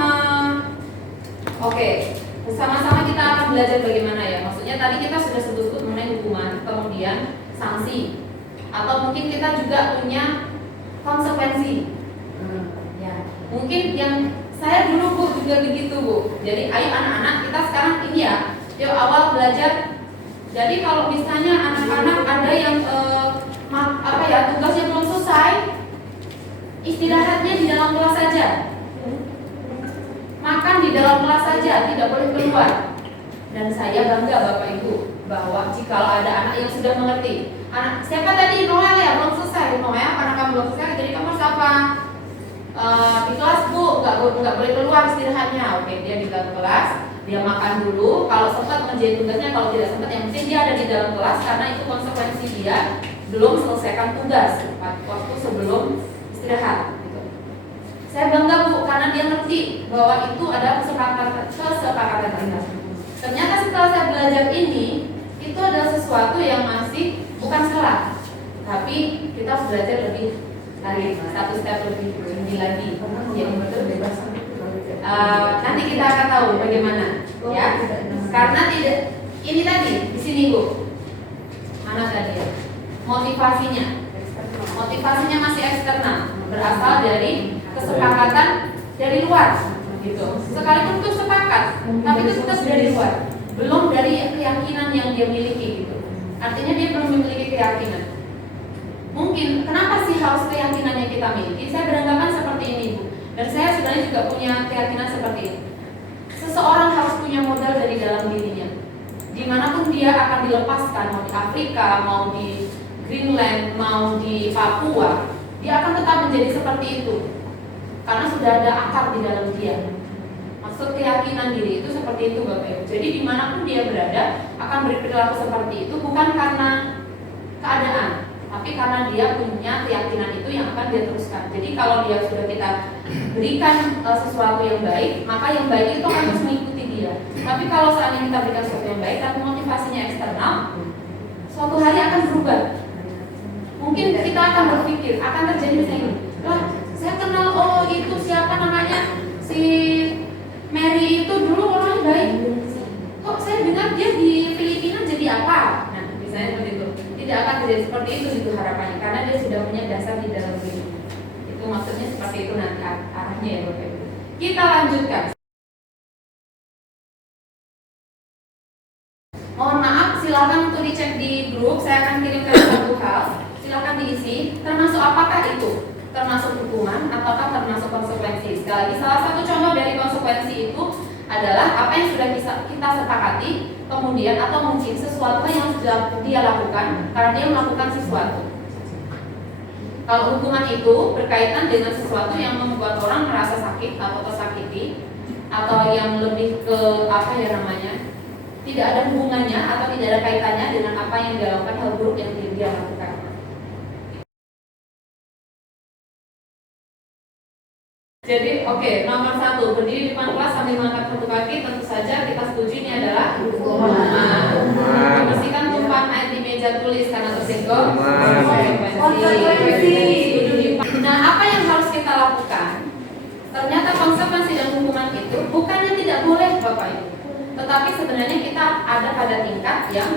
Oke, bersama-sama kita akan belajar bagaimana ya. Maksudnya tadi kita sudah sebut-sebut mengenai hukuman, kemudian sanksi, atau mungkin kita juga punya konsekuensi. Ya, mungkin yang saya dulu Bu juga begitu Bu. Jadi ayo anak-anak kita sekarang ini ya, yuk awal belajar. Jadi kalau misalnya anak-anak ada yang tugasnya belum selesai, istirahatnya di dalam kelas saja. Makan di dalam kelas saja, tidak boleh keluar. Dan saya bangga Bapak Ibu bahwa jika ada anak yang sudah mengerti, Anak siapa tadi? Noel ya, belum selesai. Noel, karena kamu belum selesai, jadi kamu harus apa? Di kelas bu, nggak boleh keluar istirahatnya. Oke, dia di dalam kelas, dia makan dulu. Kalau sempat ngerjain tugasnya, kalau tidak sempat, yang penting dia ada di dalam kelas karena itu konsekuensi dia belum selesaikan tugas waktu sebelum istirahat. Gitu. Saya bangga bu, karena dia ngerti bahwa itu adalah kesepakatan kita. Ternyata setelah saya belajar ini, itu adalah sesuatu yang masih bukan salah, tapi kita harus belajar lebih lagi, satu step lebih tinggi lagi. Nanti kita akan tahu bagaimana, ya. Karena tidak, ini tadi di sini bu, mana tadi ya? Motivasinya masih eksternal, berasal dari kesepakatan dari luar, gitu. Sekalipun itu sepakat, tapi itu tetap dari luar, belum dari keyakinan yang dia miliki, gitu. Artinya dia belum memiliki keyakinan. Mungkin kenapa sih harus keyakinan yang kita miliki? Saya beranggapan seperti ini bu, dan saya sebenarnya juga punya keyakinan seperti ini. Seseorang harus punya modal dari dalam dirinya. Dimanapun dia akan dilepaskan, mau di Afrika, mau di Greenland, mau di Papua, dia akan tetap menjadi seperti itu, karena sudah ada akar di dalam dia. Maksud keyakinan diri itu seperti itu Bapak Ibu. Jadi dimanapun dia berada akan berperilaku seperti itu, bukan karena keadaan, tapi karena dia punya keyakinan itu yang akan dia teruskan. Jadi kalau dia sudah kita berikan sesuatu yang baik, maka yang baik itu akan terus mengikuti dia. Tapi kalau seandainya kita berikan sesuatu yang baik tapi motivasinya eksternal, suatu hari akan berubah. Mungkin kita akan berpikir, akan terjadi misalnya ini, lah saya kenal, oh itu siapa namanya, si Mary itu dulu orangnya baik, kok saya dengar dia di Filipina jadi apa? Nah misalnya seperti itu. Tidak akan terjadi seperti itu harapannya, karena dia sudah punya dasar di dalam diri. Itu maksudnya seperti itu nanti arahnya ya Bapak Ibu. Kita lanjutkan. Mohon maaf, silakan untuk dicek di grup. Saya akan kirimkan satu hal. Silakan diisi. Termasuk apakah itu? Termasuk hukuman ataukah termasuk konsekuensi? Sekali lagi, salah satu contoh dari konsekuensi itu adalah apa yang sudah kita sepakati, kemudian atau mungkin sesuatu yang sudah dia lakukan karena dia melakukan sesuatu. Kalau hukuman itu berkaitan dengan sesuatu yang membuat orang merasa sakit atau tersakiti, atau yang lebih ke apa ya namanya, tidak ada hubungannya atau tidak ada kaitannya dengan apa yang dia lakukan, hal buruk yang dia lakukan. Jadi oke, nomor 1, berdiri di depan kelas sambil mengangkat satu kaki, tentu saja kita setuju ini adalah hukuman. Membersihkan tumpahan air di meja tulis karena tersinggung. Nah, apa yang harus kita lakukan? Ternyata konsekuensi dan hukuman itu bukannya tidak boleh Bapak Ibu, tetapi sebenarnya kita ada pada tingkat yang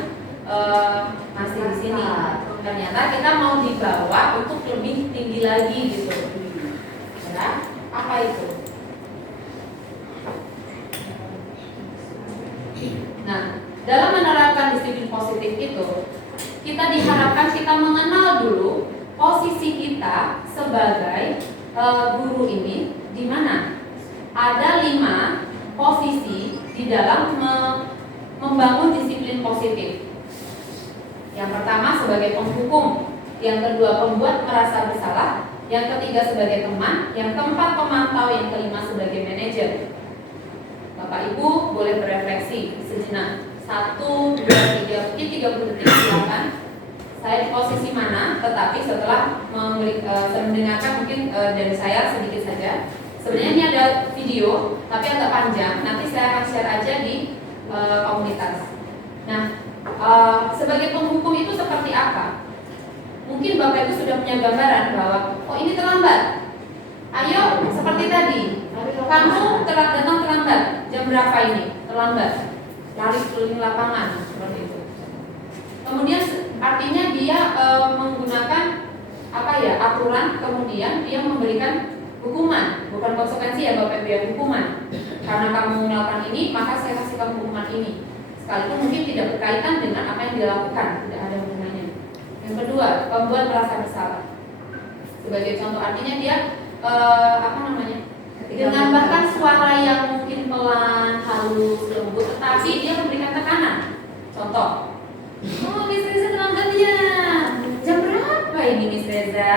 masih di sini. Ternyata kita mau dibawa untuk lebih tinggi lagi gitu. Ya? Apa itu? Nah, dalam menerapkan disiplin positif itu, kita diharapkan kita mengenal dulu posisi kita sebagai guru ini di mana. Ada 5 posisi di dalam membangun disiplin positif. Yang pertama sebagai penghukum, yang kedua pembuat merasa bersalah, yang ketiga sebagai teman, yang keempat pemantau, yang kelima sebagai manajer. Bapak Ibu boleh berefleksi sejenak. 1, 2, 3, mungkin 30 detik silakan. Saya di posisi mana? Tetapi setelah mendengarkan mungkin dari saya sedikit saja. Sebenarnya ini ada video, tapi agak panjang. Nanti saya akan share aja di komunitas. Nah, sebagai penghukum itu seperti apa? Mungkin Bapak Ibu sudah punya gambaran bahwa oh ini terlambat. Ayo seperti tadi, kamu datang terlambat. Jam berapa ini? Terlambat. Lari keliling lapangan seperti itu. Kemudian artinya dia menggunakan apa ya aturan, kemudian dia memberikan hukuman, bukan konsekuensi ya Bapak Ibu ya, hukuman. Karena kamu melakukan ini, maka saya kasih kamu hukuman ini. Sekalipun mungkin tidak berkaitan dengan apa yang dilakukan, tidak ada hubungannya. Yang kedua, pembuat merasa bersalah. Sebagai contoh artinya dia dengan bahkan suara yang mungkin pelan, halus, lembut, tetapi dia memberikan tekanan. Contoh, oh istri saya terlambat ya, ini Miss Reza?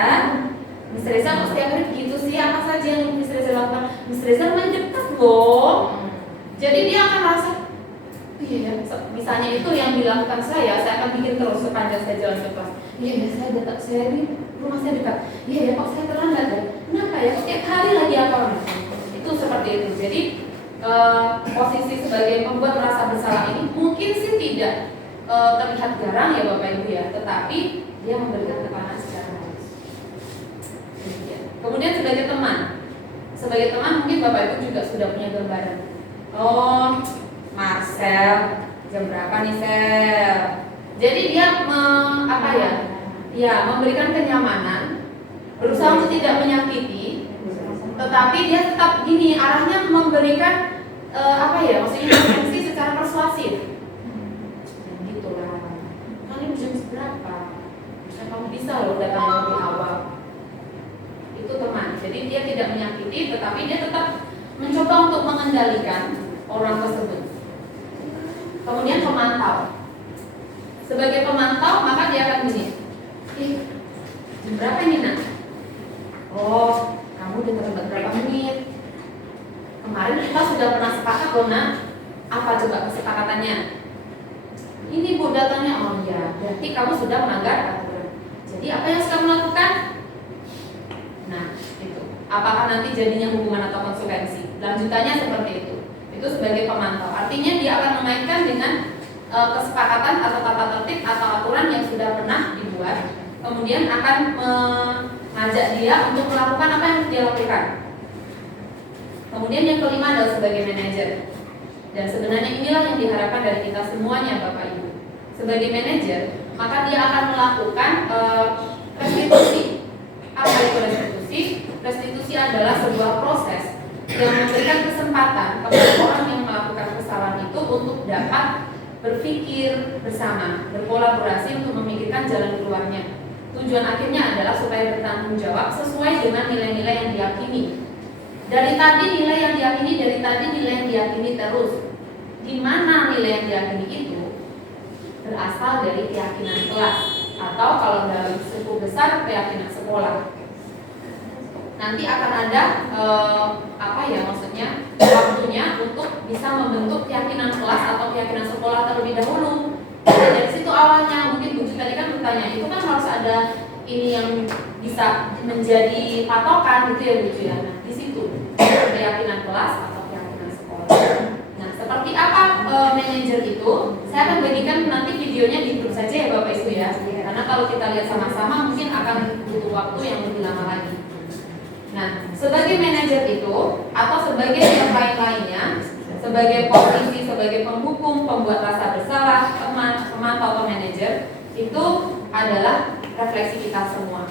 Miss Reza kok setiap hari begitu sih? Apa saja yang Miss Reza lakukan? Miss Reza lumayan dekat loh. Jadi dia akan merasa, iya ya, misalnya itu yang dilakukan saya akan bikin terus sepanjang saya jalan ke kelas. Iya ya, saya ini rumah saya dekat. Iya ya, kok saya terlambat ya? Kenapa ya? Setiap hari lagi apa? Itu seperti itu. Jadi posisi sebagai pembuat merasa bersalah ini mungkin sih tidak terlihat garang ya Bapak Ibu ya, tetapi dia memberikan tekanan secara halus. Kemudian sebagai teman mungkin Bapak Ibu juga sudah punya gambaran. Oh, Marcel, jam berapa nih Sel? Jadi dia memberikan kenyamanan, berusaha untuk tidak menyakiti, tetapi dia tetap gini arahnya memberikan maksudnya intervensi secara persuasif. Gitulah. Kan ini jam berapa? Kamu bisa loh datang lebih awal. Itu teman. Jadi dia tidak menyakiti, tetapi dia tetap mencoba untuk mengendalikan orang tersebut. Kemudian pemantau. Sebagai pemantau maka dia akan gini. Jam berapa ini nak? Oh, kamu udah terlambat berapa menit? Kemarin kita sudah pernah sepakat loh nak. Apa coba kesepakatannya? Ini Bu datanya. Oh iya, berarti kamu sudah melanggar aturan. Jadi apa yang harus kamu lakukan? Nah, itu. Apakah nanti jadinya hubungan atau konsekuensi? Lanjutannya seperti itu. Itu sebagai pemantau. Artinya dia akan mengaitkan dengan kesepakatan atau tata tertib atau aturan yang sudah pernah dibuat. Kemudian akan mengajak dia untuk melakukan apa yang dia lakukan. Kemudian yang kelima adalah sebagai manajer. Dan sebenarnya inilah yang diharapkan dari kita semuanya Bapak Ibu. Sebagai manajer, maka dia akan melakukan restitusi. Apa itu restitusi? Restitusi adalah sebuah proses yang memberikan kesempatan kepada orang yang melakukan kesalahan itu untuk dapat berpikir bersama, berkolaborasi untuk memikirkan jalan keluarnya. Tujuan akhirnya adalah supaya bertanggung jawab sesuai dengan nilai-nilai yang diyakini. Dari tadi nilai yang diyakini terus. Di mana nilai yang diyakini itu berasal dari keyakinan kelas atau kalau dalam suku besar keyakinan sekolah. Nanti akan ada waktunya untuk bisa membentuk keyakinan kelas atau keyakinan sekolah terlebih dahulu. Dari situ awalnya mungkin Bu Ju tadi kan bertanya, itu kan harus ada ini yang bisa menjadi patokan gitu ya Bu Ju ya. Nah, di situ keyakinan kelas atau keyakinan sekolah. Nah, seperti apa manajer itu? Saya akan bagikan nanti videonya di grup saja ya Bapak Ibu ya. Karena kalau kita lihat sama-sama mungkin akan butuh waktu yang lebih lama lagi. Nah, sebagai manajer itu atau sebagai yang lain-lainnya, sebagai posisi, sebagai penghukum, pembuat rasa bersalah, teman, pemantau atau manajer, itu adalah refleksi kita semua.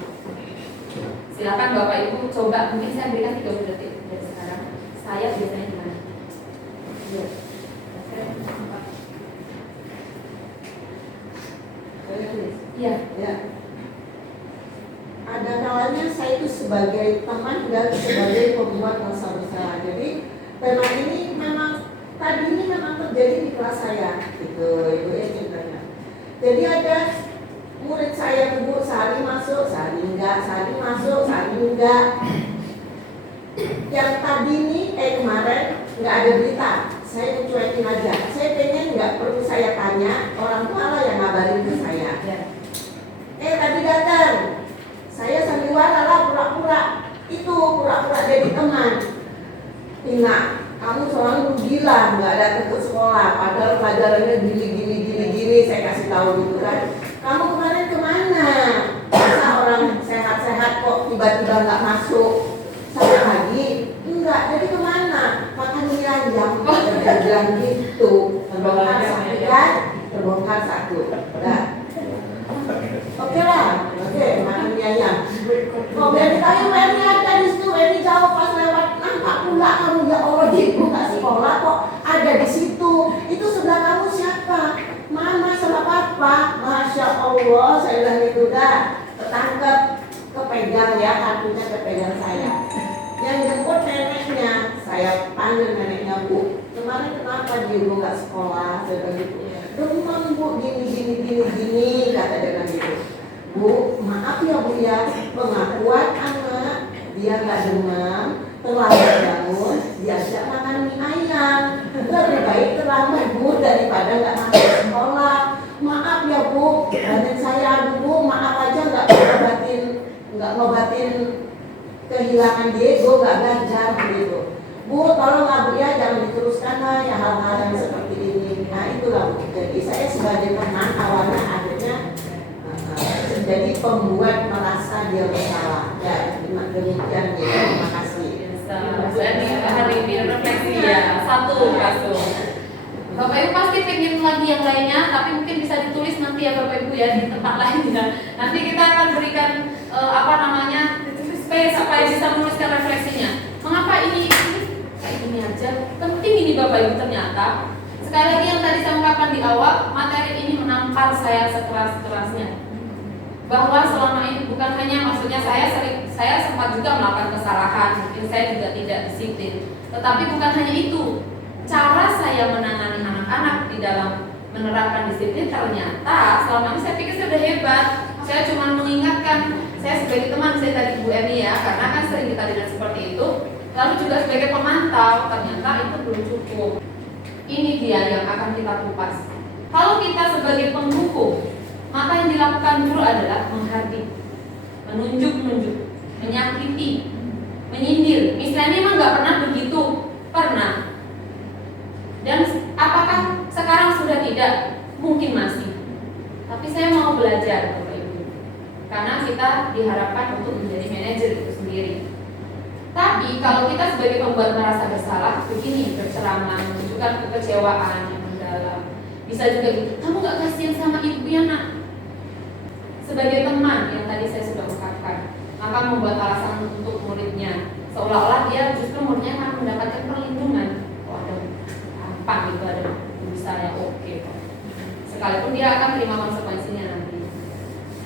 Silakan Bapak Ibu coba, mungkin saya berikan 30 detik dari sekarang. Saya biasanya gimana? Iya. Ya. Ada kalanya saya itu sebagai teman dan sebagai pembuat rasa bersalah. Jadi tema ini memang tadi ini memang terjadi di kelas saya, gitu Ibu ya ceritanya. Jadi ada murid saya Bu, sehari masuk, sehari enggak, sehari masuk, sehari enggak. Yang tadi ini kemarin nggak ada berita, saya mencuekin aja. Saya pengen nggak perlu saya tanya, orang tua lah yang ngabarin ke saya. Tadi datang. Saya sandiwara lah pura-pura jadi teman. Ingat, kamu selalu gila nggak datang ke sekolah, padahal pelajarannya gini. Saya kasih tahu gitu kan. Kamu kemarin kemana? Masa orang sehat-sehat kok tiba-tiba nggak masuk? Sampai lagi? Enggak. Jadi kemana? Makan mie ayam. Dia bilang gitu. Terbongkar satu kan? Terbongkar satu. Nah. Oke lah, makan mie ayam. Kemudian ditanya, Weni ada di situ, Weni jauh pas lewat, nampak pula kamu, ya Allah, dibuka sekolah kok ada di situ. Itu sebelah kamu siapa? Mama sama papa. Masya Allah, saya bilang itu dah ketangkep, kepegang ya, kartunya kepegang saya. Yang jemput neneknya, saya panggil neneknya, Bu, kemarin kenapa dia nggak sekolah? Saya bilang gitu. Demam Bu, gini, kata dia bilang gitu. Bu, maaf ya Bu ya, pengakuan anak dia nggak demam, terlambat bangun, diajak makan mie ayam. Lebih baik terlambat Bu daripada nggak masuk sekolah. Maaf ya Bu, badan saya dulu maaf aja nggak ngobatin kehilangan Diego, nggak belajar gitu. Bu, tolong lah Bu ya, jangan diteruskan lah ya hal-hal yang seperti ini. Nah itulah Bu. Jadi saya sebagai teman awalnya akhirnya jadi pembuat merasa dia bersalah. Ya, demikian gitu. Terima kasih. Bu Eni hari ini refleksi ya, satu kasus. Bapak Ibu pasti pengen lagi yang lainnya, tapi mungkin bisa ditulis nanti ya Bapak Ibu ya di tempat lainnya. Nanti kita akan berikan supaya bisa menuliskan refleksinya. Mengapa ini kayak gini aja? Penting ini Bapak Ibu ternyata. Sekali lagi yang tadi saya ungkapkan di awal, materi ini menampar saya sekeras-kerasnya. Bahwa selama ini bukan hanya maksudnya saya sempat juga melakukan kesalahan, mungkin saya juga tidak disiplin. Tetapi bukan hanya itu, cara saya menangani anak-anak di dalam menerapkan disiplin ternyata selama ini saya pikir saya sudah hebat. Saya cuma mengingatkan, saya sebagai teman saya tadi Bu Eni ya, karena kan sering kita dengar seperti itu. Lalu juga sebagai pemantau, ternyata itu belum cukup. Ini dia yang akan kita kupas. Kalau kita sebagai penghukum, maka yang dilakukan guru adalah menghardik, menunjuk-nunjuk, menyakiti, menyindir. Misalnya emang nggak pernah begitu, pernah. Dan apakah sekarang sudah tidak? Mungkin masih. Tapi saya mau belajar Bapak Ibu, karena kita diharapkan untuk menjadi manajer itu sendiri. Tapi kalau kita sebagai pembuat merasa bersalah, begini berceramah, menunjukkan kekecewaan yang mendalam. Bisa juga gitu, kamu nggak kasihan sama ibu ya nak? Sebagai teman yang tadi saya sudah ungkapkan, maka membuat alasan untuk muridnya, seolah-olah dia justru muridnya akan mendapatkan perlindungan. Oh ada apa gitu, ada guru saya oke. Sekalipun dia akan terima konsekuensinya nanti.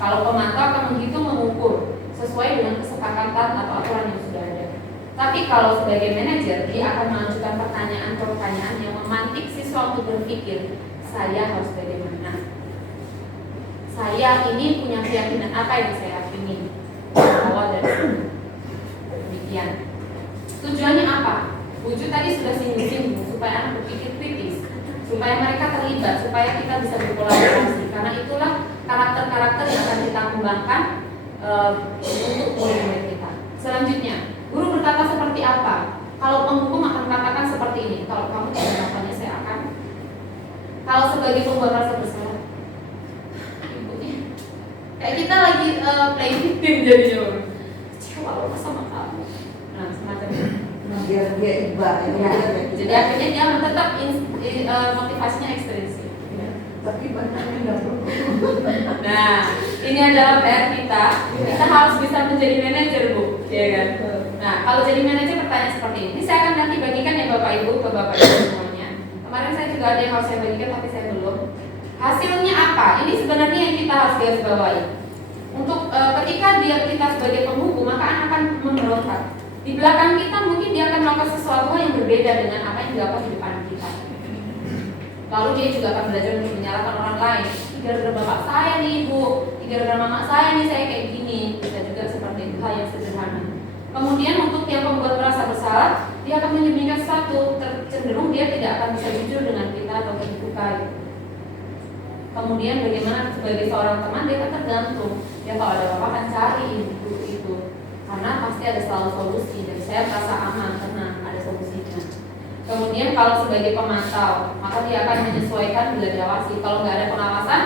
Kalau pemantau akan menghitung mengukur sesuai dengan kesepakatan atau aturan yang sudah ada. Tapi kalau sebagai manajer, dia akan mengajukan pertanyaan-pertanyaan yang memantik siswa untuk berpikir, saya harus bagaimana? Saya ini punya keyakinan apa yang saya yakini? Awal dari sini. Demikian. Tujuannya apa? Wujud tadi sudah singgung-singgung supaya anak berpikir kritis, supaya mereka terlibat, supaya kita bisa berkolaborasi. Karena itulah karakter-karakter yang akan kita kembangkan untuk murid-murid kita. Selanjutnya, guru berkata seperti apa? Kalau penghukum akan katakan seperti ini. Kalau kamu tidak melakukannya, saya akan. Kalau sebagai pembuat rasa bersalah, kayak kita lagi play victim jadinya. Kecewa loh sama kamu. Nah, semacam itu. Biar dia iba ya. Jadi akhirnya dia tetap motivasinya ekstrinsik. Tapi banyaknya nggak perlu. Nah, ini adalah PR kita. Kita harus bisa menjadi manajer, Bu. Iya kan? Nah, kalau jadi manajer pertanyaan seperti ini. Saya akan nanti bagikan ya Bapak Ibu ke Bapak Ibu semuanya. Kemarin saya juga ada yang harus saya bagikan tapi saya belum. Hasilnya apa? Ini sebenarnya yang kita harus garis bawahi. Untuk ketika kita sebagai penghukum, maka anak akan memberontak. Di belakang kita mungkin dia akan melakukan sesuatu yang berbeda dengan apa yang dilakukan di depan kita. Lalu dia juga akan belajar untuk menyalahkan orang lain. Gara-gara bapak saya nih ibu, gara-gara mama saya nih saya kayak gini. Bisa juga seperti itu, hal yang sederhana. Kemudian untuk yang membuat merasa bersalah, dia akan menyembunyikan sesuatu. Cenderung dia tidak akan bisa jujur dengan kita atau terbuka. Kemudian bagaimana sebagai seorang teman dia akan tergantung. Ya kalau ada apa-apa akan cari ibu itu, karena pasti ada selalu solusi. Dan saya merasa aman, tenang, ada solusinya. Kemudian kalau sebagai pemantau, maka dia akan menyesuaikan bila diawasi. Kalau nggak ada pengawasan,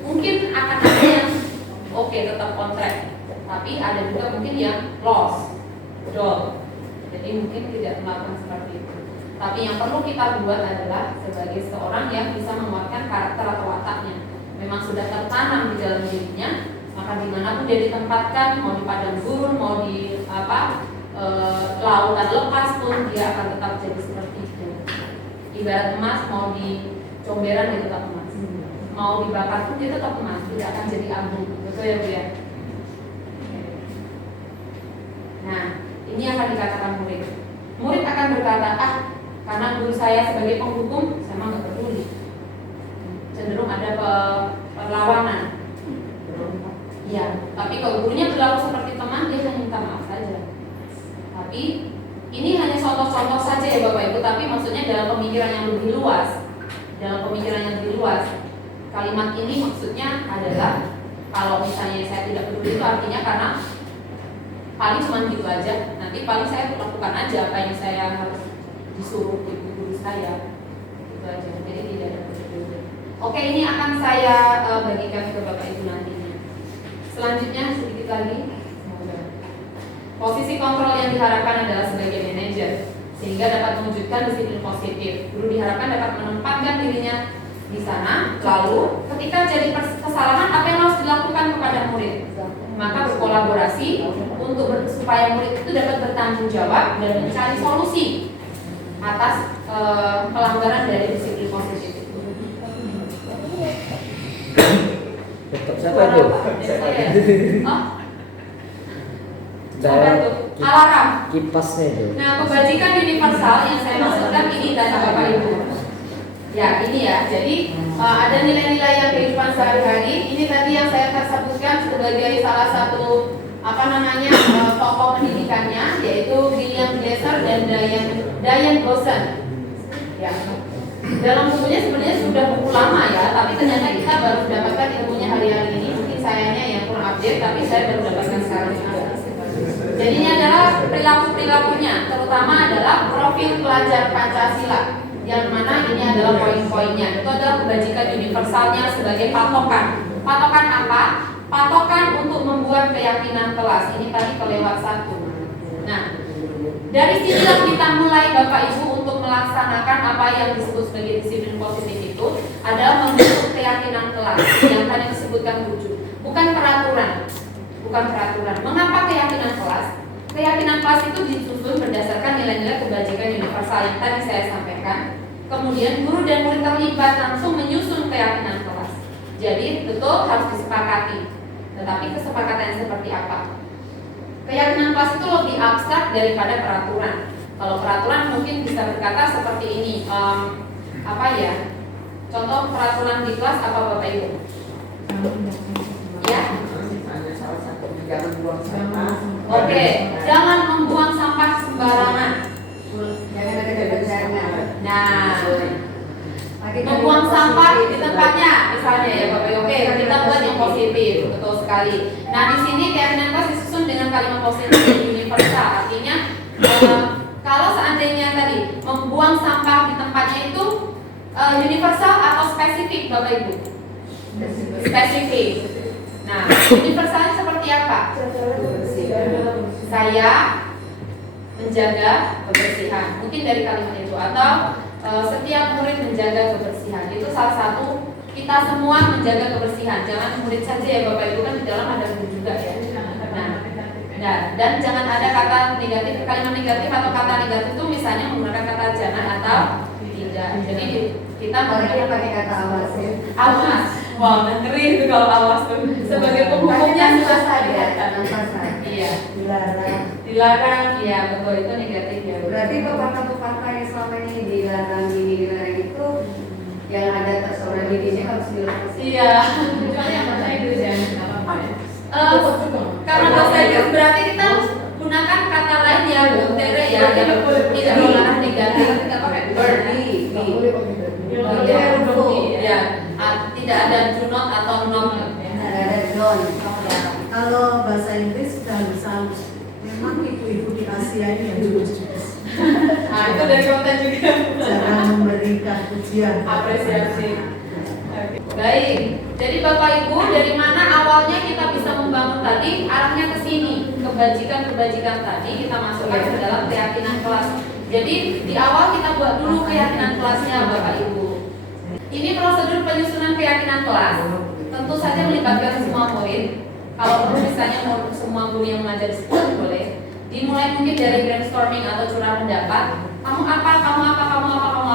mungkin akan ada yang oke, tetap kontrak, tapi ada juga mungkin yang loss, drop. Jadi mungkin tidak melakukan seperti itu. Tapi yang perlu kita buat adalah sebagai seorang yang bisa menguatkan karakter atau wataknya. Memang sudah tertanam di dalam dirinya, maka dimanapun dia ditempatkan, mau di padang gurun, mau di lautan lepas pun dia akan tetap jadi seperti itu. Ibarat emas, mau di comberan dia tetap emas, mau dibakar pun dia tetap emas, tidak akan jadi abu. Betul ya Bu ya? Nah, ini akan dikatakan murid. Murid akan berkata, karena guru saya sebagai penghukum, saya mah nggak peduli. Cenderung ada perlawanan. Ya, tapi kalau gurunya berlaku seperti teman, dia hanya minta maaf saja. Tapi ini hanya contoh-contoh saja ya Bapak Ibu, tapi maksudnya dalam pemikiran yang lebih luas. Dalam pemikiran yang lebih luas, kalimat ini maksudnya adalah kalau misalnya saya tidak peduli itu artinya karena paling cuma gitu aja. Nanti paling saya lakukan aja apa yang saya harus disuruh ibu guru saya. Itu aja. Jadi tidak ada peduli. Oke, ini akan saya bagikan ke Bapak Ibu nantinya. Selanjutnya sedikit lagi. Posisi kontrol yang diharapkan adalah sebagai manajer, sehingga dapat mewujudkan disiplin positif. Guru diharapkan dapat menempatkan dirinya di sana. Lalu, ketika jadi kesalahan, apa yang harus dilakukan kepada murid? Maka berkolaborasi untuk supaya murid itu dapat bertanggung jawab dan mencari solusi atas pelanggaran dari disiplin positif itu. Siapa itu? Oh, siapa itu? Alarm. Kipasnya itu. Nah, kebajikan universal yang saya maksudkan ini tadi Bapak Ibu. Ya, ini ya. Jadi ada nilai-nilai yang kehidupan sehari-hari. Ini tadi yang saya sebutkan sebagai salah satu tokoh pendidikannya, yaitu William Glasser dan Diane Goshen. Ya. Dalam bukunya sebenarnya sudah buku lama ya, tapi ternyata kita baru mendapatkan ilmunya hari-hari ini. Mungkin sayanya yang kurang update, tapi saya baru mendapatkan sekarang. Jadi ini adalah perilaku-perilakunya, terutama adalah profil pelajar Pancasila, yang mana ini adalah poin-poinnya. Itu adalah kebajikan universalnya sebagai patokan. Patokan apa? Patokan untuk membuat keyakinan kelas. Ini tadi kelewat satu. Nah, dari sinilah kita mulai Bapak Ibu untuk melaksanakan apa yang disebut sebagai disiplin positif itu adalah membentuk keyakinan kelas yang tadi disebutkan tujuh, bukan peraturan. Bukan peraturan. Mengapa keyakinan kelas? Keyakinan kelas itu disusun berdasarkan nilai-nilai kebajikan universal yang tadi saya sampaikan. Kemudian guru dan murid terlibat langsung menyusun keyakinan kelas. Jadi betul harus disepakati. Tetapi kesepakatan seperti apa? Keyakinan kelas itu lebih abstrak daripada peraturan. Kalau peraturan mungkin bisa berkata seperti ini. Contoh peraturan di kelas apa Bapak Ibu? Ya. Jangan buang sampah. Oke, jangan membuang sampah sembarangan. Jangan ada kebencian. Nah, membuang sampah di tempatnya, misalnya ya Bapak Ibu. Oke, kita buat yang positif, betul sekali. Nah, di sini keyakinan kelas disusun dengan kalimat positif universal. Artinya, kalau seandainya tadi membuang sampah di tempatnya itu universal atau spesifik, Bapak Ibu? Spesifik. Nah, universalnya seperti apa? Saya menjaga kebersihan. Mungkin dari kalimat itu atau setiap murid menjaga kebersihan. Itu salah satu kita semua menjaga kebersihan. Jangan murid saja ya Bapak Ibu, kan di dalam ada guru juga ya. Nah, dan jangan ada kata negatif, kalimat negatif atau kata negatif itu misalnya menggunakan kata jangan atau tidak. Jadi kita Apalagi pakai kata awas ya. awas. Wah, ngeri itu kalau awas tuh. Sebagai penghukumnya sudah saja. Iya. Dilarang, ya betul, itu negatif ya. Berarti kata-kata yang selama ini dilarang itu yang ada tersurat di sini harus dilepas. Iya. Kecuali yang bahasa Inggris ya. Karena bahasa Inggris berarti kita harus gunakan kata lain ya, buntere ya. Tidak dilarang negatif. Kita pakai berdi. Ya. Tidak ada do not atau not. Ada don't. Kalau bahasa Inggris sudah bisa, memang ibu-ibu di Asia ini yang jurus-jurus. Nah, itu dari konten juga. Jangan memberikan pujian. Apresiasi. Baik. Jadi Bapak Ibu, dari mana awalnya kita bisa membangun tadi? Arahnya ke sini. Kebajikan-kebajikan tadi kita masukkan ke dalam keyakinan kelas. Jadi di awal kita buat dulu keyakinan kelasnya Bapak Ibu. Ini prosedur penyusunan keyakinan kelas. Tentu saja melibatkan semua murid. Kalau perlu misalnya semua guru yang mengajar di sekolah boleh. Dimulai mungkin dari brainstorming atau curah pendapat. Kamu apa?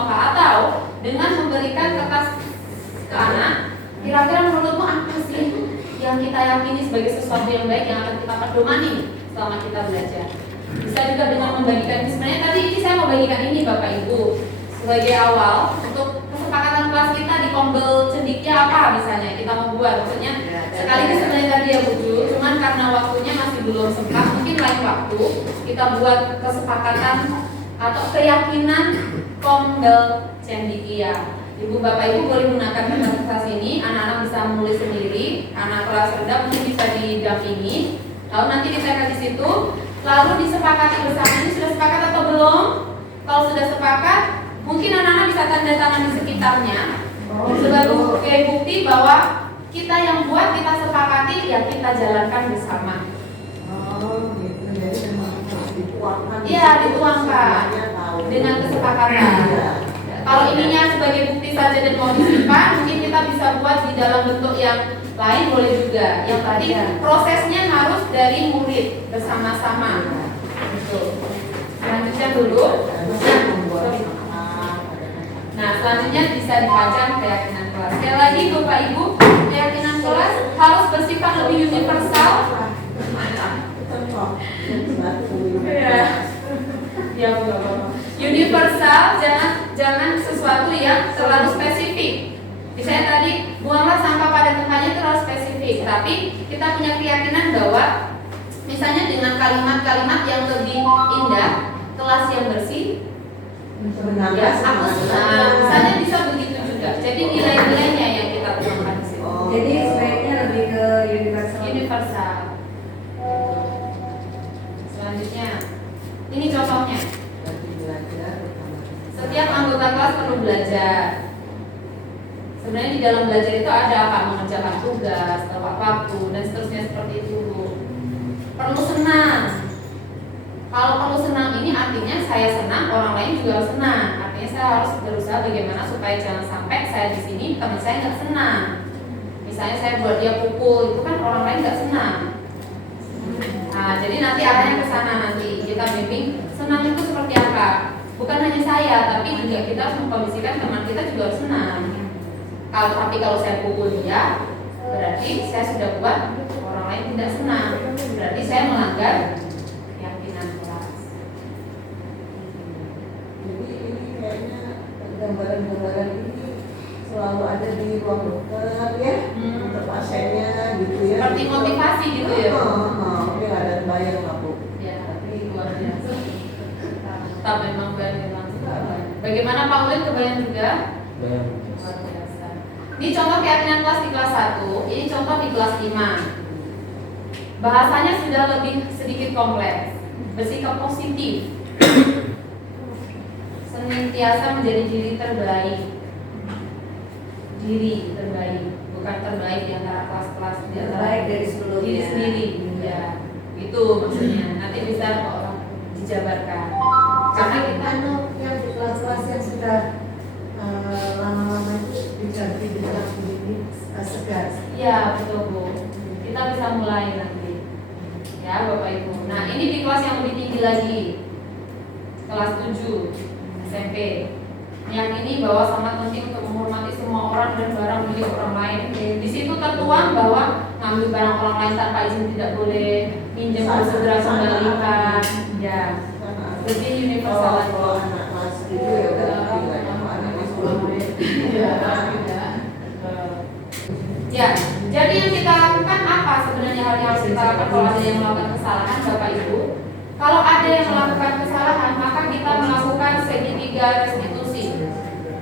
Atau dengan memberikan kertas ke anak. Kira-kira menurutmu apa sih yang kita yakini sebagai sesuatu yang baik yang akan kita pedomani selama kita belajar? Bisa juga dengan membagikan. Sebenarnya tadi ini saya mau bagikan ini Bapak Ibu sebagai awal untuk kesepakatan kelas kita di Kombel Cendikia apa misalnya kita mau buat, maksudnya sekaligus sebenarnya tadi ya Bu Ju, cuman karena waktunya masih belum sempat, mungkin lain waktu kita buat kesepakatan atau keyakinan Kombel Cendikia. Ibu Bapak Ibu boleh gunakan kertas ini, anak-anak bisa menulis sendiri, anak kelas rendah mungkin bisa didampingi, lalu nanti ditempel di situ, lalu disepakati bersama. Ini sudah sepakat atau belum? Kalau sudah sepakat, mungkin anak-anak bisa tanda tangan di sekitarnya sebagai bukti bahwa kita yang buat, kita sepakati, ya kita jalankan bersama. Oh gitu, jadi memang harus dituangkan. Iya, dituangkan dengan kesepakatan. Kalau ininya sebagai bukti saja dan mau disimpan, mungkin kita bisa buat di dalam bentuk yang lain boleh juga. Yang tadi prosesnya harus dari murid bersama-sama. Betul. Selanjutnya dulu. Nah, selanjutnya bisa dipajang keyakinan kelas. Sekali lagi Bapak Ibu, keyakinan kelas harus bersifat lebih universal. Ya, universal, jangan sesuatu yang terlalu spesifik. Misalnya tadi buanglah sampah pada tempatnya terlalu spesifik, tapi kita punya keyakinan bahwa misalnya dengan kalimat-kalimat yang lebih indah, kelas yang bersih, ya aku senang. Misalnya bisa begitu juga. Jadi nilai-nilainya yang kita tuangkan di situ. Jadi sebaiknya lebih ke universal. Universal. Selanjutnya, ini contohnya. Setiap anggota kelas perlu belajar. Sebenarnya di dalam belajar itu ada apa? Mengerjakan tugas, tepat waktu, dan seterusnya seperti itu. Perlu senang. Kalau perlu senang ini artinya saya senang, orang lain juga harus senang. Artinya saya harus berusaha bagaimana supaya jangan sampai saya di sini teman saya nggak senang. Misalnya saya buat dia pukul, itu kan orang lain nggak senang. Nah, jadi nanti arahnya ke sana nanti kita bimbing senang itu seperti apa. Bukan hanya saya, tapi juga kita harus mengkondisikan teman kita juga harus senang. Kalau saya pukul dia, berarti saya sudah buat orang lain tidak senang. Berarti saya melanggar keyakinan kelas. Jadi ini kayaknya gambaran-gambaran ini selalu ada di ruang dokter ya, untuk pasiennya gitu ya. Seperti motivasi gitu ya. Oke, ada bayang nggak Bu? Ya, tapi luar biasa. Tak memang bayang langsung. Bagaimana Pak Ulin, kebayang juga? Bayang. Luar biasa. Ini contoh keyakinan kelas di kelas 1, ini contoh di kelas 5. Bahasanya sudah lebih sedikit kompleks. Bersikap positif. Senantiasa menjadi diri terbaik. Diri terbaik, bukan terbaik di antara kelas-kelas, Terbaik dari sebelumnya. diri sendiri. Ya, itu maksudnya. Nanti bisa dijabarkan. Karena kita yang di kelas-kelas yang sudah lama-lama itu diganti dengan ini segar. iya betul Bu. Kita bisa mulai nanti. Ya Bapak Ibu. Nah ini di kelas yang lebih tinggi lagi, kelas 7 SMP. Meyakini bahwa sangat penting untuk menghormati semua orang dan barang milik orang lain. Di situ tertuang bahwa ngambil barang orang lain tanpa izin tidak boleh, minjem harus segera kembalikan. Ya, lebih universal lagi. Kalau anak kelas itu ya udah lebih lah, kalau anak kelas 10. Ya, jadi yang kita lakukan apa sebenarnya hal yang harus kita lakukan kalau ada yang melakukan kesalahan Bapak Ibu? Kalau ada yang melakukan kesalahan, maka kita melakukan segitiga restitusi.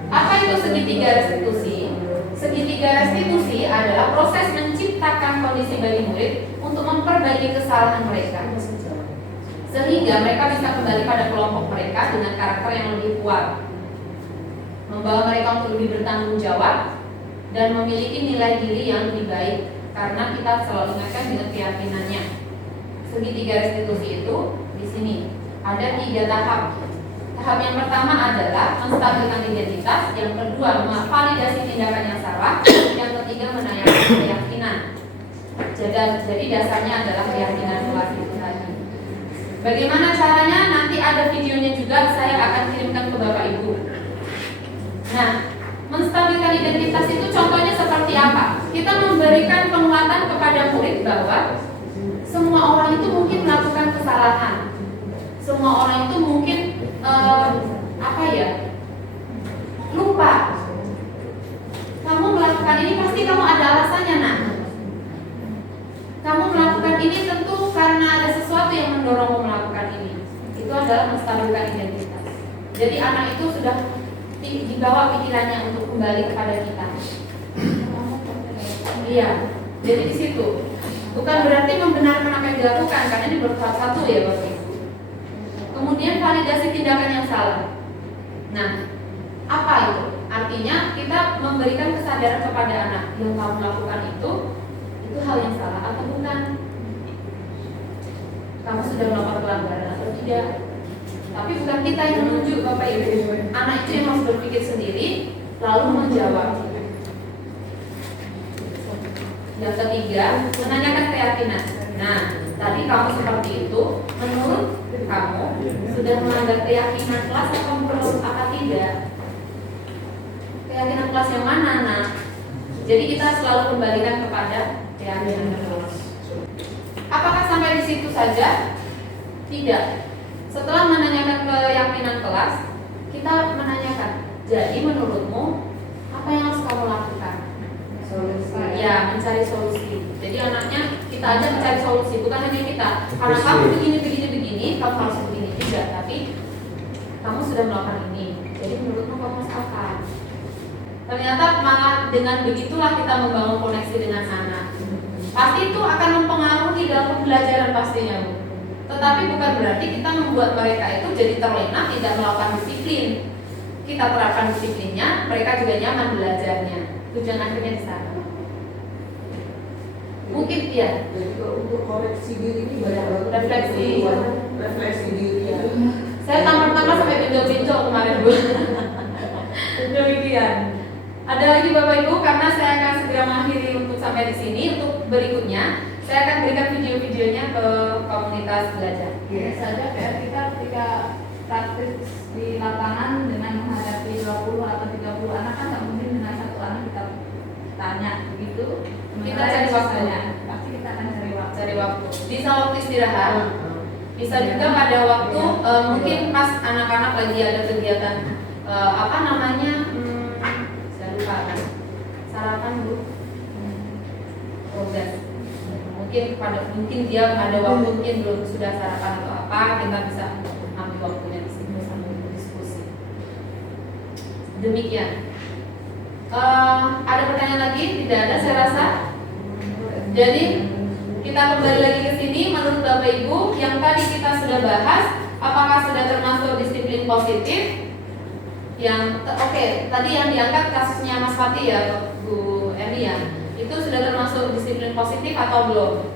Apa itu segitiga restitusi? Segitiga restitusi adalah proses menciptakan kondisi bagi murid untuk memperbaiki kesalahan mereka, sehingga mereka bisa kembali pada kelompok mereka dengan karakter yang lebih kuat, membawa mereka untuk lebih bertanggung jawab dan memiliki nilai diri yang lebih baik, karena kita selalu ingatkan dengan keyakinannya. Segitiga restitusi itu di sini ada 3 tahap. Tahap yang pertama adalah menstabilkan identitas, yang kedua memvalidasi tindakan yang salah, yang ketiga menanyakan keyakinan. Jadi dasarnya adalah keyakinan kelas itu tadi. Bagaimana caranya? Nanti ada videonya juga, saya akan kirimkan ke Bapak Ibu. Nah, menstabilkan identitas itu contohnya seperti apa? Kita memberikan penguatan kepada murid bahwa semua orang itu mungkin melakukan kesalahan. Semua orang itu mungkin lupa. melakukan ini pasti kamu ada alasannya, nak. Kamu melakukan ini tentu karena ada sesuatu yang mendorongmu melakukan ini. Itu adalah menstabilkan identitas. Jadi anak itu sudah dibawa pikirannya untuk kembali kepada kita. Iya. Jadi di situ bukan berarti membenarkan apa yang dilakukan, karena ini bersatu satu ya Bapak Ibu. Kemudian validasi tindakan yang salah. Nah, apa itu? Artinya kita memberikan kesadaran kepada anak yang kamu lakukan itu hal yang salah atau bukan. Kamu sudah melakukan pelanggaran atau tidak. Tapi bukan kita yang menunjuk Bapak Ibu. Anak itu yang harus berpikir sendiri lalu menjawab. Yang ketiga, menanyakan keyakinan. Nah, tadi kamu seperti itu, menurut kamu sudah melanggar keyakinan kelas atau menurut apa tidak? Keyakinan kelas yang mana, nah? Jadi kita selalu kembalikan kepada keyakinan kelas. Apakah sampai di situ saja? Tidak. Setelah menanyakan keyakinan kelas, kita menanyakan, jadi menurutmu apa yang harus kamu lakukan? Solusi. Ya, mencari solusi. Jadi anaknya kita aja mencari solusi, bukan hanya kita. Karena kamu begini, kamu harus begini juga. Tapi kamu sudah melakukan ini. Jadi menurutmu kamu harus apa? Ternyata malah dengan begitulah kita membangun koneksi dengan anak. Pasti itu akan mempengaruhi dalam pembelajaran pastinya, Bu. Tetapi bukan berarti kita membuat mereka itu jadi terlena tidak melakukan disiplin. Kita terapkan disiplinnya, mereka juga nyaman belajarnya. Tujuan akhirnya di sana. Mungkin ya. Jadi kalau untuk koreksi diri ini banyak banget. Refleksi diri ya. Saya tamat-tamat sampai benjol-benjol kemarin, Bu. Demikian. Ada lagi Bapak Ibu, karena saya akan segera mengakhiri untuk sampai di sini. Untuk berikutnya, saya akan berikan video-videonya ke komunitas belajar. Saja PR kita ketika praktis di lapangan dengan menghadapi 20 atau 30 anak kan nggak mungkin dengan satu anak kita tanya begitu. Kita cari waktunya. Pasti kita akan cari waktu. Bisa waktu istirahat. Bisa juga pada waktu mungkin pas anak-anak lagi ada kegiatan saya lupa kan. Sarapan Bu. Progres. Mungkin dia ada waktu mungkin belum sudah sarapan atau apa, kita bisa ambil waktunya di situ sambil berdiskusi. Demikian. Ada pertanyaan lagi? Tidak ada, saya rasa. Jadi kita kembali lagi ke sini. Menurut Bapak Ibu, yang tadi kita sudah bahas, apakah sudah termasuk disiplin positif? Yang oke, tadi yang diangkat kasusnya Mas Fatih ya, Bu Emi ya. Itu sudah termasuk disiplin positif atau belum?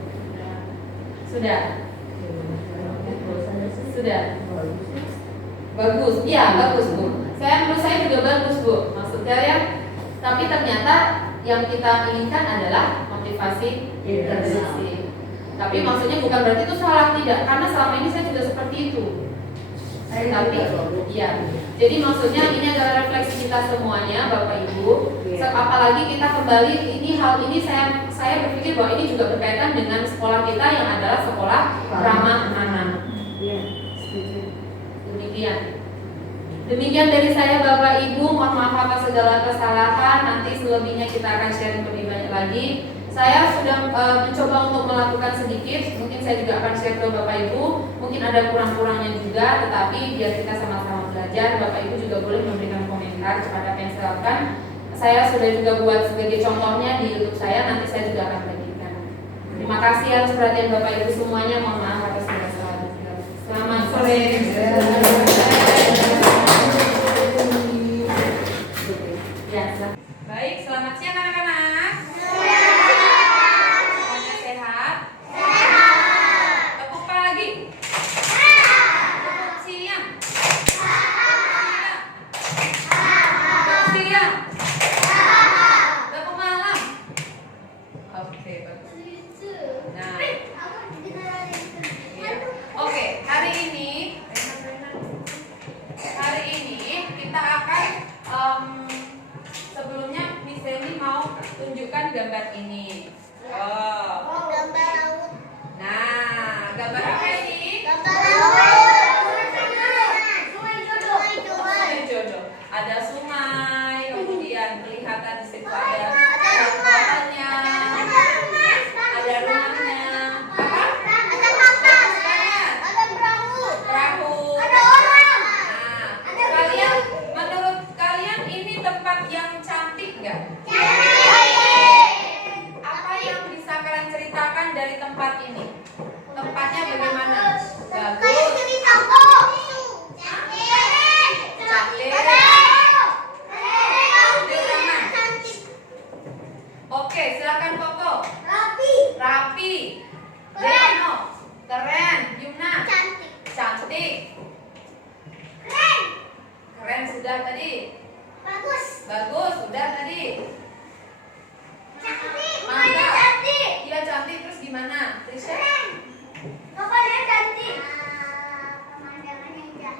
Sudah. Sudah. Bagus. Iya, bagus, Bu. Menurut saya juga bagus, Bu. Maksud saya, tapi ternyata yang kita inginkan adalah motivasi intrinsik. Tapi maksudnya bukan berarti itu salah, tidak. Karena selama ini saya juga seperti itu. Tapi iya. Jadi maksudnya ini adalah refleksi kita semuanya, Bapak Ibu. Apalagi kita kembali hal ini saya berpikir bahwa ini juga berkaitan dengan sekolah kita yang adalah sekolah ramah anak. Demikian dari saya Bapak Ibu. Mohon maaf atas segala kesalahan. Nanti selebihnya kita akan sharing lebih banyak lagi. Saya sudah mencoba untuk melakukan sedikit. Mungkin saya juga akan share ke Bapak Ibu. Mungkin ada kurang-kurangnya juga, tetapi biar kita sama-sama belajar. Bapak Ibu juga boleh memberikan komentar kepada apa yang saya lakukan. Saya sudah juga buat sebagai contohnya di YouTube saya. Nanti saya juga akan bagikan. Terima kasih atas perhatian Bapak Ibu semuanya. Mohon maaf atas segala kesalahan. Selamat sore. Ya, baik. Selamat siang anak-anak. Semuanya sehat? Tepuk pagi. Tepuk siang. Tepuk siang. Tepuk malam. Oke, bagus. Nah, oke, hari ini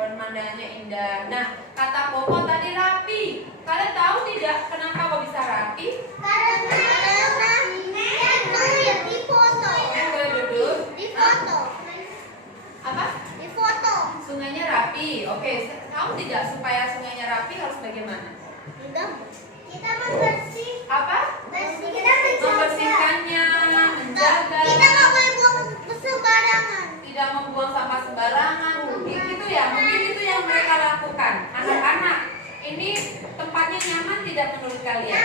Pemandangannya indah. Nah, kata Koko tadi rapi. Kalian tahu tidak kenapa kok bisa rapi? Karena yang di foto. Boleh duduk. Di foto. Apa? Di foto. Sungainya rapi. Oke, tahu tidak supaya sungainya rapi harus bagaimana? Kita membersih. Apa? Kita Membersihkannya, menjaga. Kita nggak boleh buang sembarangan. Tidak membuang sampah sembarangan. Mungkin itu ya, mungkin itu yang mereka lakukan. Anak-anak, ini tempatnya nyaman tidak menurut kalian?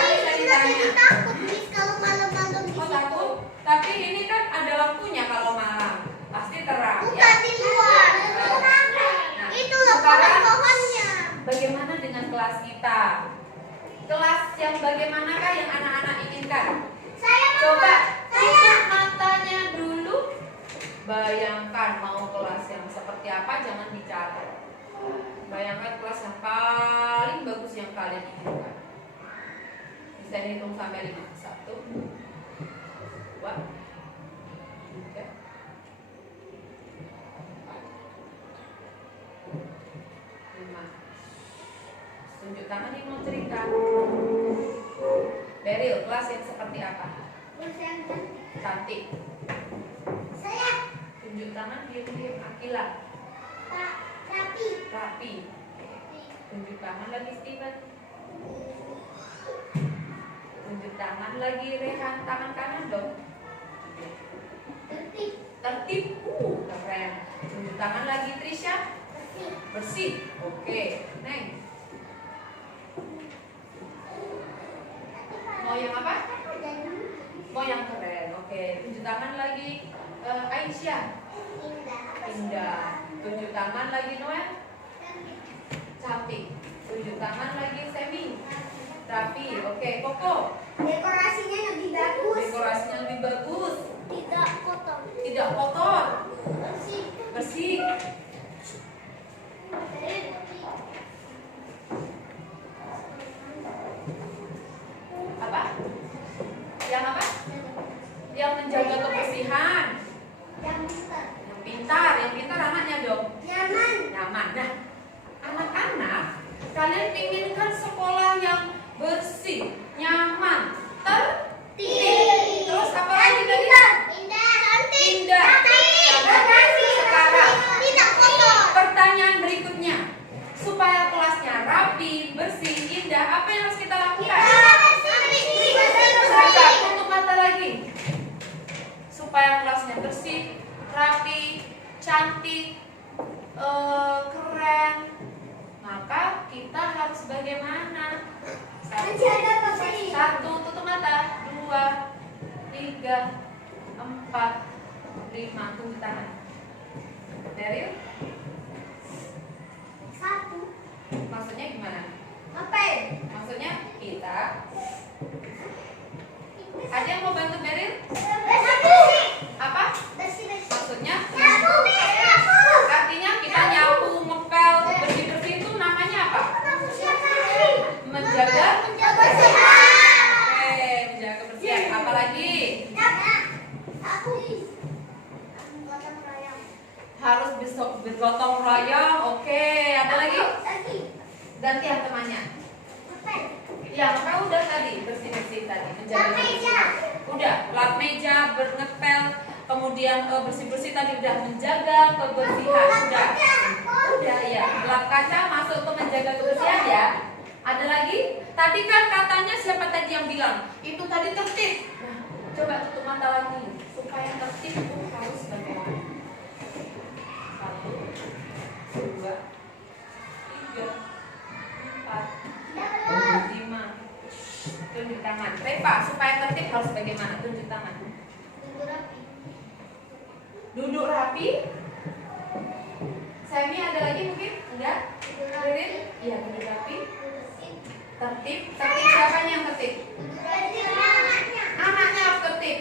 Bisa ditanya. Takut nih kalau malam-malam di Oh situ. takut? Tapi ini kan ada lampunya kalau malam. Pasti terang ya. Bukan di luar. Nah, Itu loh sekarang pohon-pohonnya. bagaimana dengan kelas kita? Kelas yang bagaimanakah yang anak-anak inginkan? Saya mau. Coba Saya. tutup matanya dulu. Bayangkan mau kelas yang seperti apa, jangan bicara. Bayangkan kelas yang paling bagus yang kalian inginkan. Bisa dihitung sampai 5. 1, 2, 3, 5. Tunjuk tangan yang mau cerita. Beril, kelas yang seperti apa? Cantik. Saya. Tunjuk tangan diam-diam. Akila, Rapi. rapi. Tunjuk tangan lagi Steven. Tunjuk tangan lagi Rehan. Tangan kanan dong. Tertib. Tertib. Keren. Tunjuk tangan lagi Trisha. Bersih. Oke. Neng. Mau yang apa? Mau yang keren. Oke. Tunjuk tangan lagi Aisyah. Indah. Tunjuk tangan lagi Noel. Cantik. Tunjuk tangan lagi Semi. Rapi. Oke. Koko. Dekorasinya lebih bagus. Dekorasinya lebih bagus. Tidak kotor. Tidak kotor. Bersih. Bersih. Apa? Yang apa? Yang menjaga kebersihan. Yang besar. Yang pintar anaknya dong. Nyaman. Nyaman. Nah, anak-anak, kalian inginkan sekolah yang bersih, nyaman, tertib. Terus apa lagi tadi? Indah. Cantik. Indah. Cantik. Sekarang, Tidak kotor. pertanyaan berikutnya. Supaya kelasnya rapi, bersih, indah, apa yang harus kita lakukan? Sebentar, tutup mata lagi. Supaya kelasnya bersih, rapi, cantik, keren, maka kita harus bagaimana? Menjaga kebersihan. 1, tutup mata. 2, 3, 4, 5, tunjuk tangan. Daryl, Satu. maksudnya gimana? Ngapain? Maksudnya kita. Ada yang mau bantu Daryl? Bersih. Apa? Bersih. Maksudnya? Nyapu. Artinya kita nyapu, ngepel, bersih-bersih itu namanya apa? Menjaga. kebersihan. Oke, menjaga kebersihan. Apa lagi? Aku. Harus bergotong royong. Oke, ada lagi? Ganti yang temannya. Ya, ngepel udah tadi, bersih-bersih tadi, menjaga Lap meja. kebersihan. Udah, lap meja, ngepel, kemudian bersih-bersih tadi udah menjaga kebersihan. Udah ya, lap kaca masuk ke menjaga kebersihan ya. Ada lagi? Tadi kan katanya siapa tadi yang bilang? Itu tadi tertib. Nah, coba tutup mata lagi. Supaya tertib itu harus bagaimana? 1, 2, 3, 4, 5. Tunjuk tangan. Reva, supaya tertib harus bagaimana? Tunjuk tangan. Duduk rapi. Semi ada lagi mungkin? Enggak? Ririn? Iya, duduk rapi. Tertib. Tertib siapanya yang tertib? Anaknya harus tertib.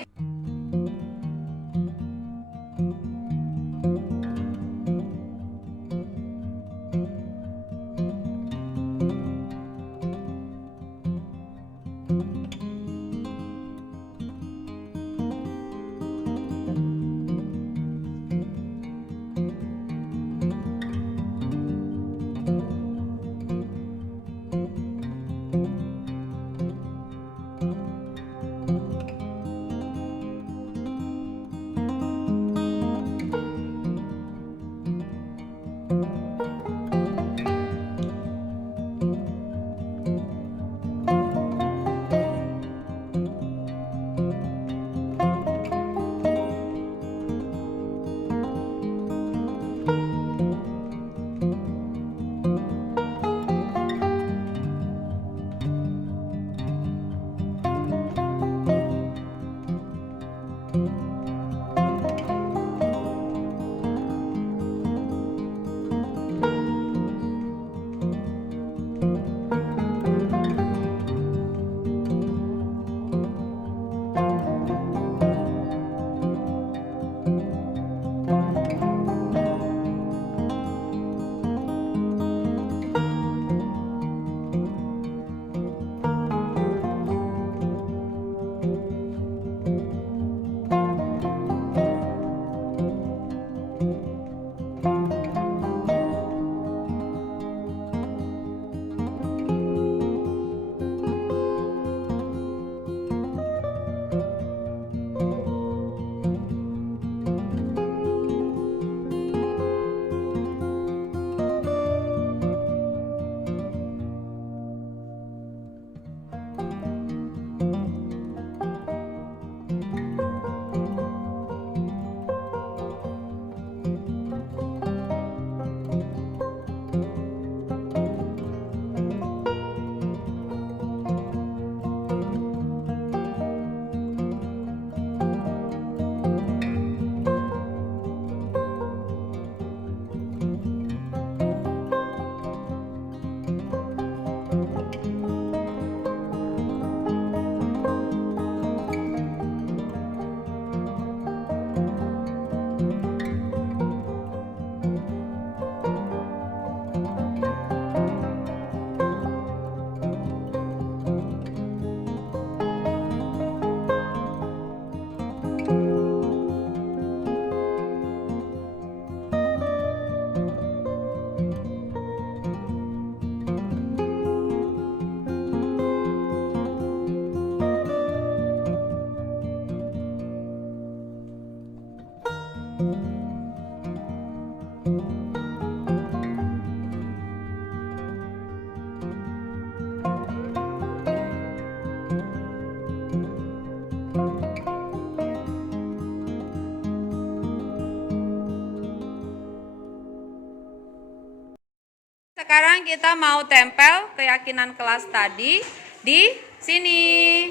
Sekarang kita mau tempel keyakinan kelas tadi di sini.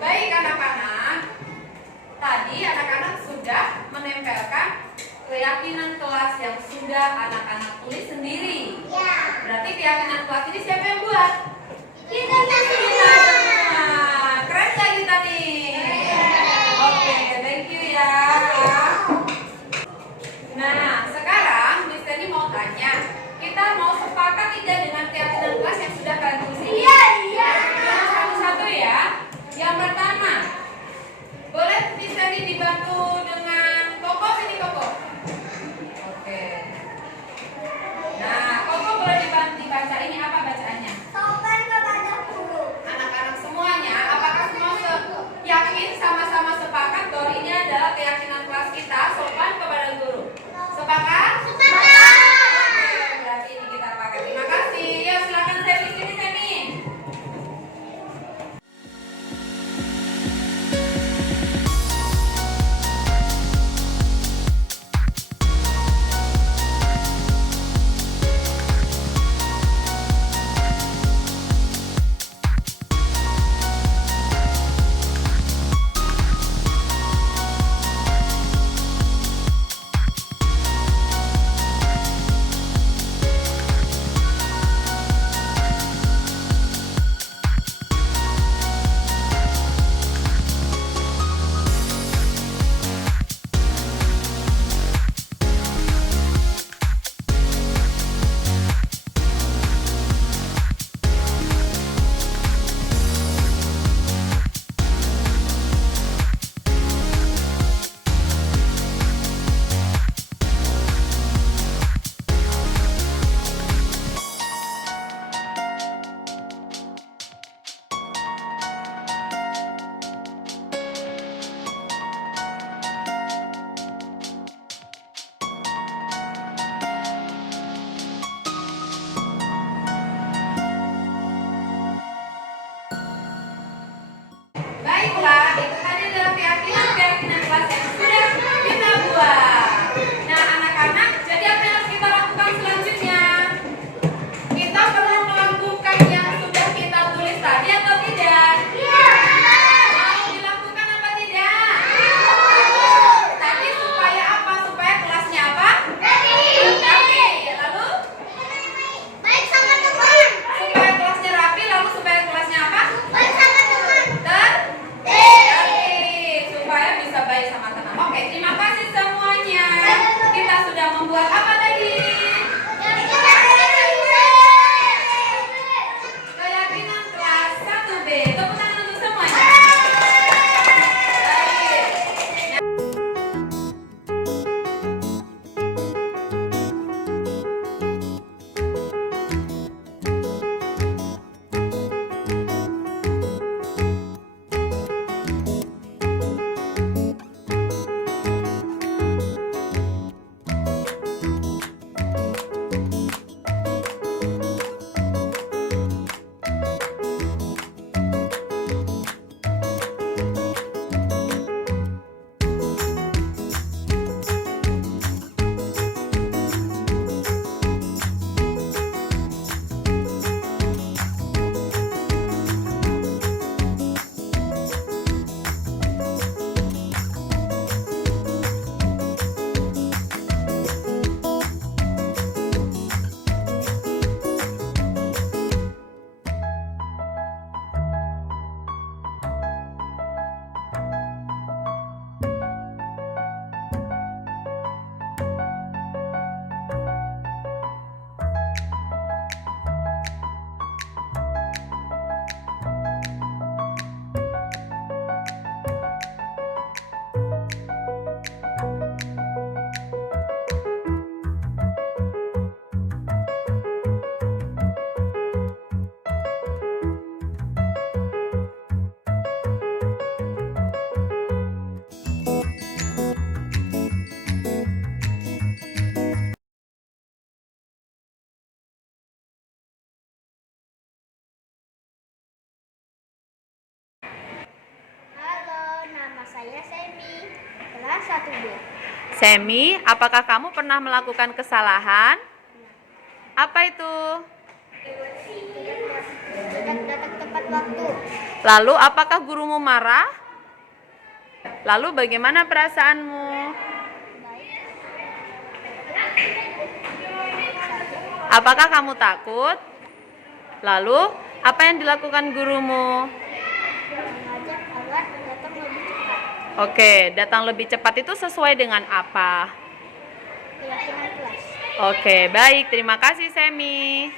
Baik anak-anak, tadi anak-anak sudah menempelkan keyakinan kelas yang sudah anak-anak tulis sendiri. Ya. Berarti keyakinan kelas ini siapa yang buat? Kita Kita semua. Keren gak kita nih? Oke, thank you ya. Nah, sekarang Miss Teni mau tanya, kita mau sepakat tidak dengan keyakinan kelas yang sudah kalian tulis ini? Iya, iya. Kita satu-satu ya. Yang pertama, boleh Miss Teni dibantu dengan Koko, sini Koko. Oke. Nah, Koko boleh dibantu dibaca ini apa bacaannya? Sopan Saya Semi, kelas 1B. Semi, apakah kamu pernah melakukan kesalahan? Apa itu? Tidak datang tepat waktu. Lalu apakah gurumu marah? Lalu bagaimana perasaanmu? Apakah kamu takut? Lalu apa yang dilakukan gurumu? Mengajak agar datang lebih cepat. Oke, datang lebih cepat itu sesuai dengan apa? Keyakinan kelas. Oke, baik. Terima kasih, Semi.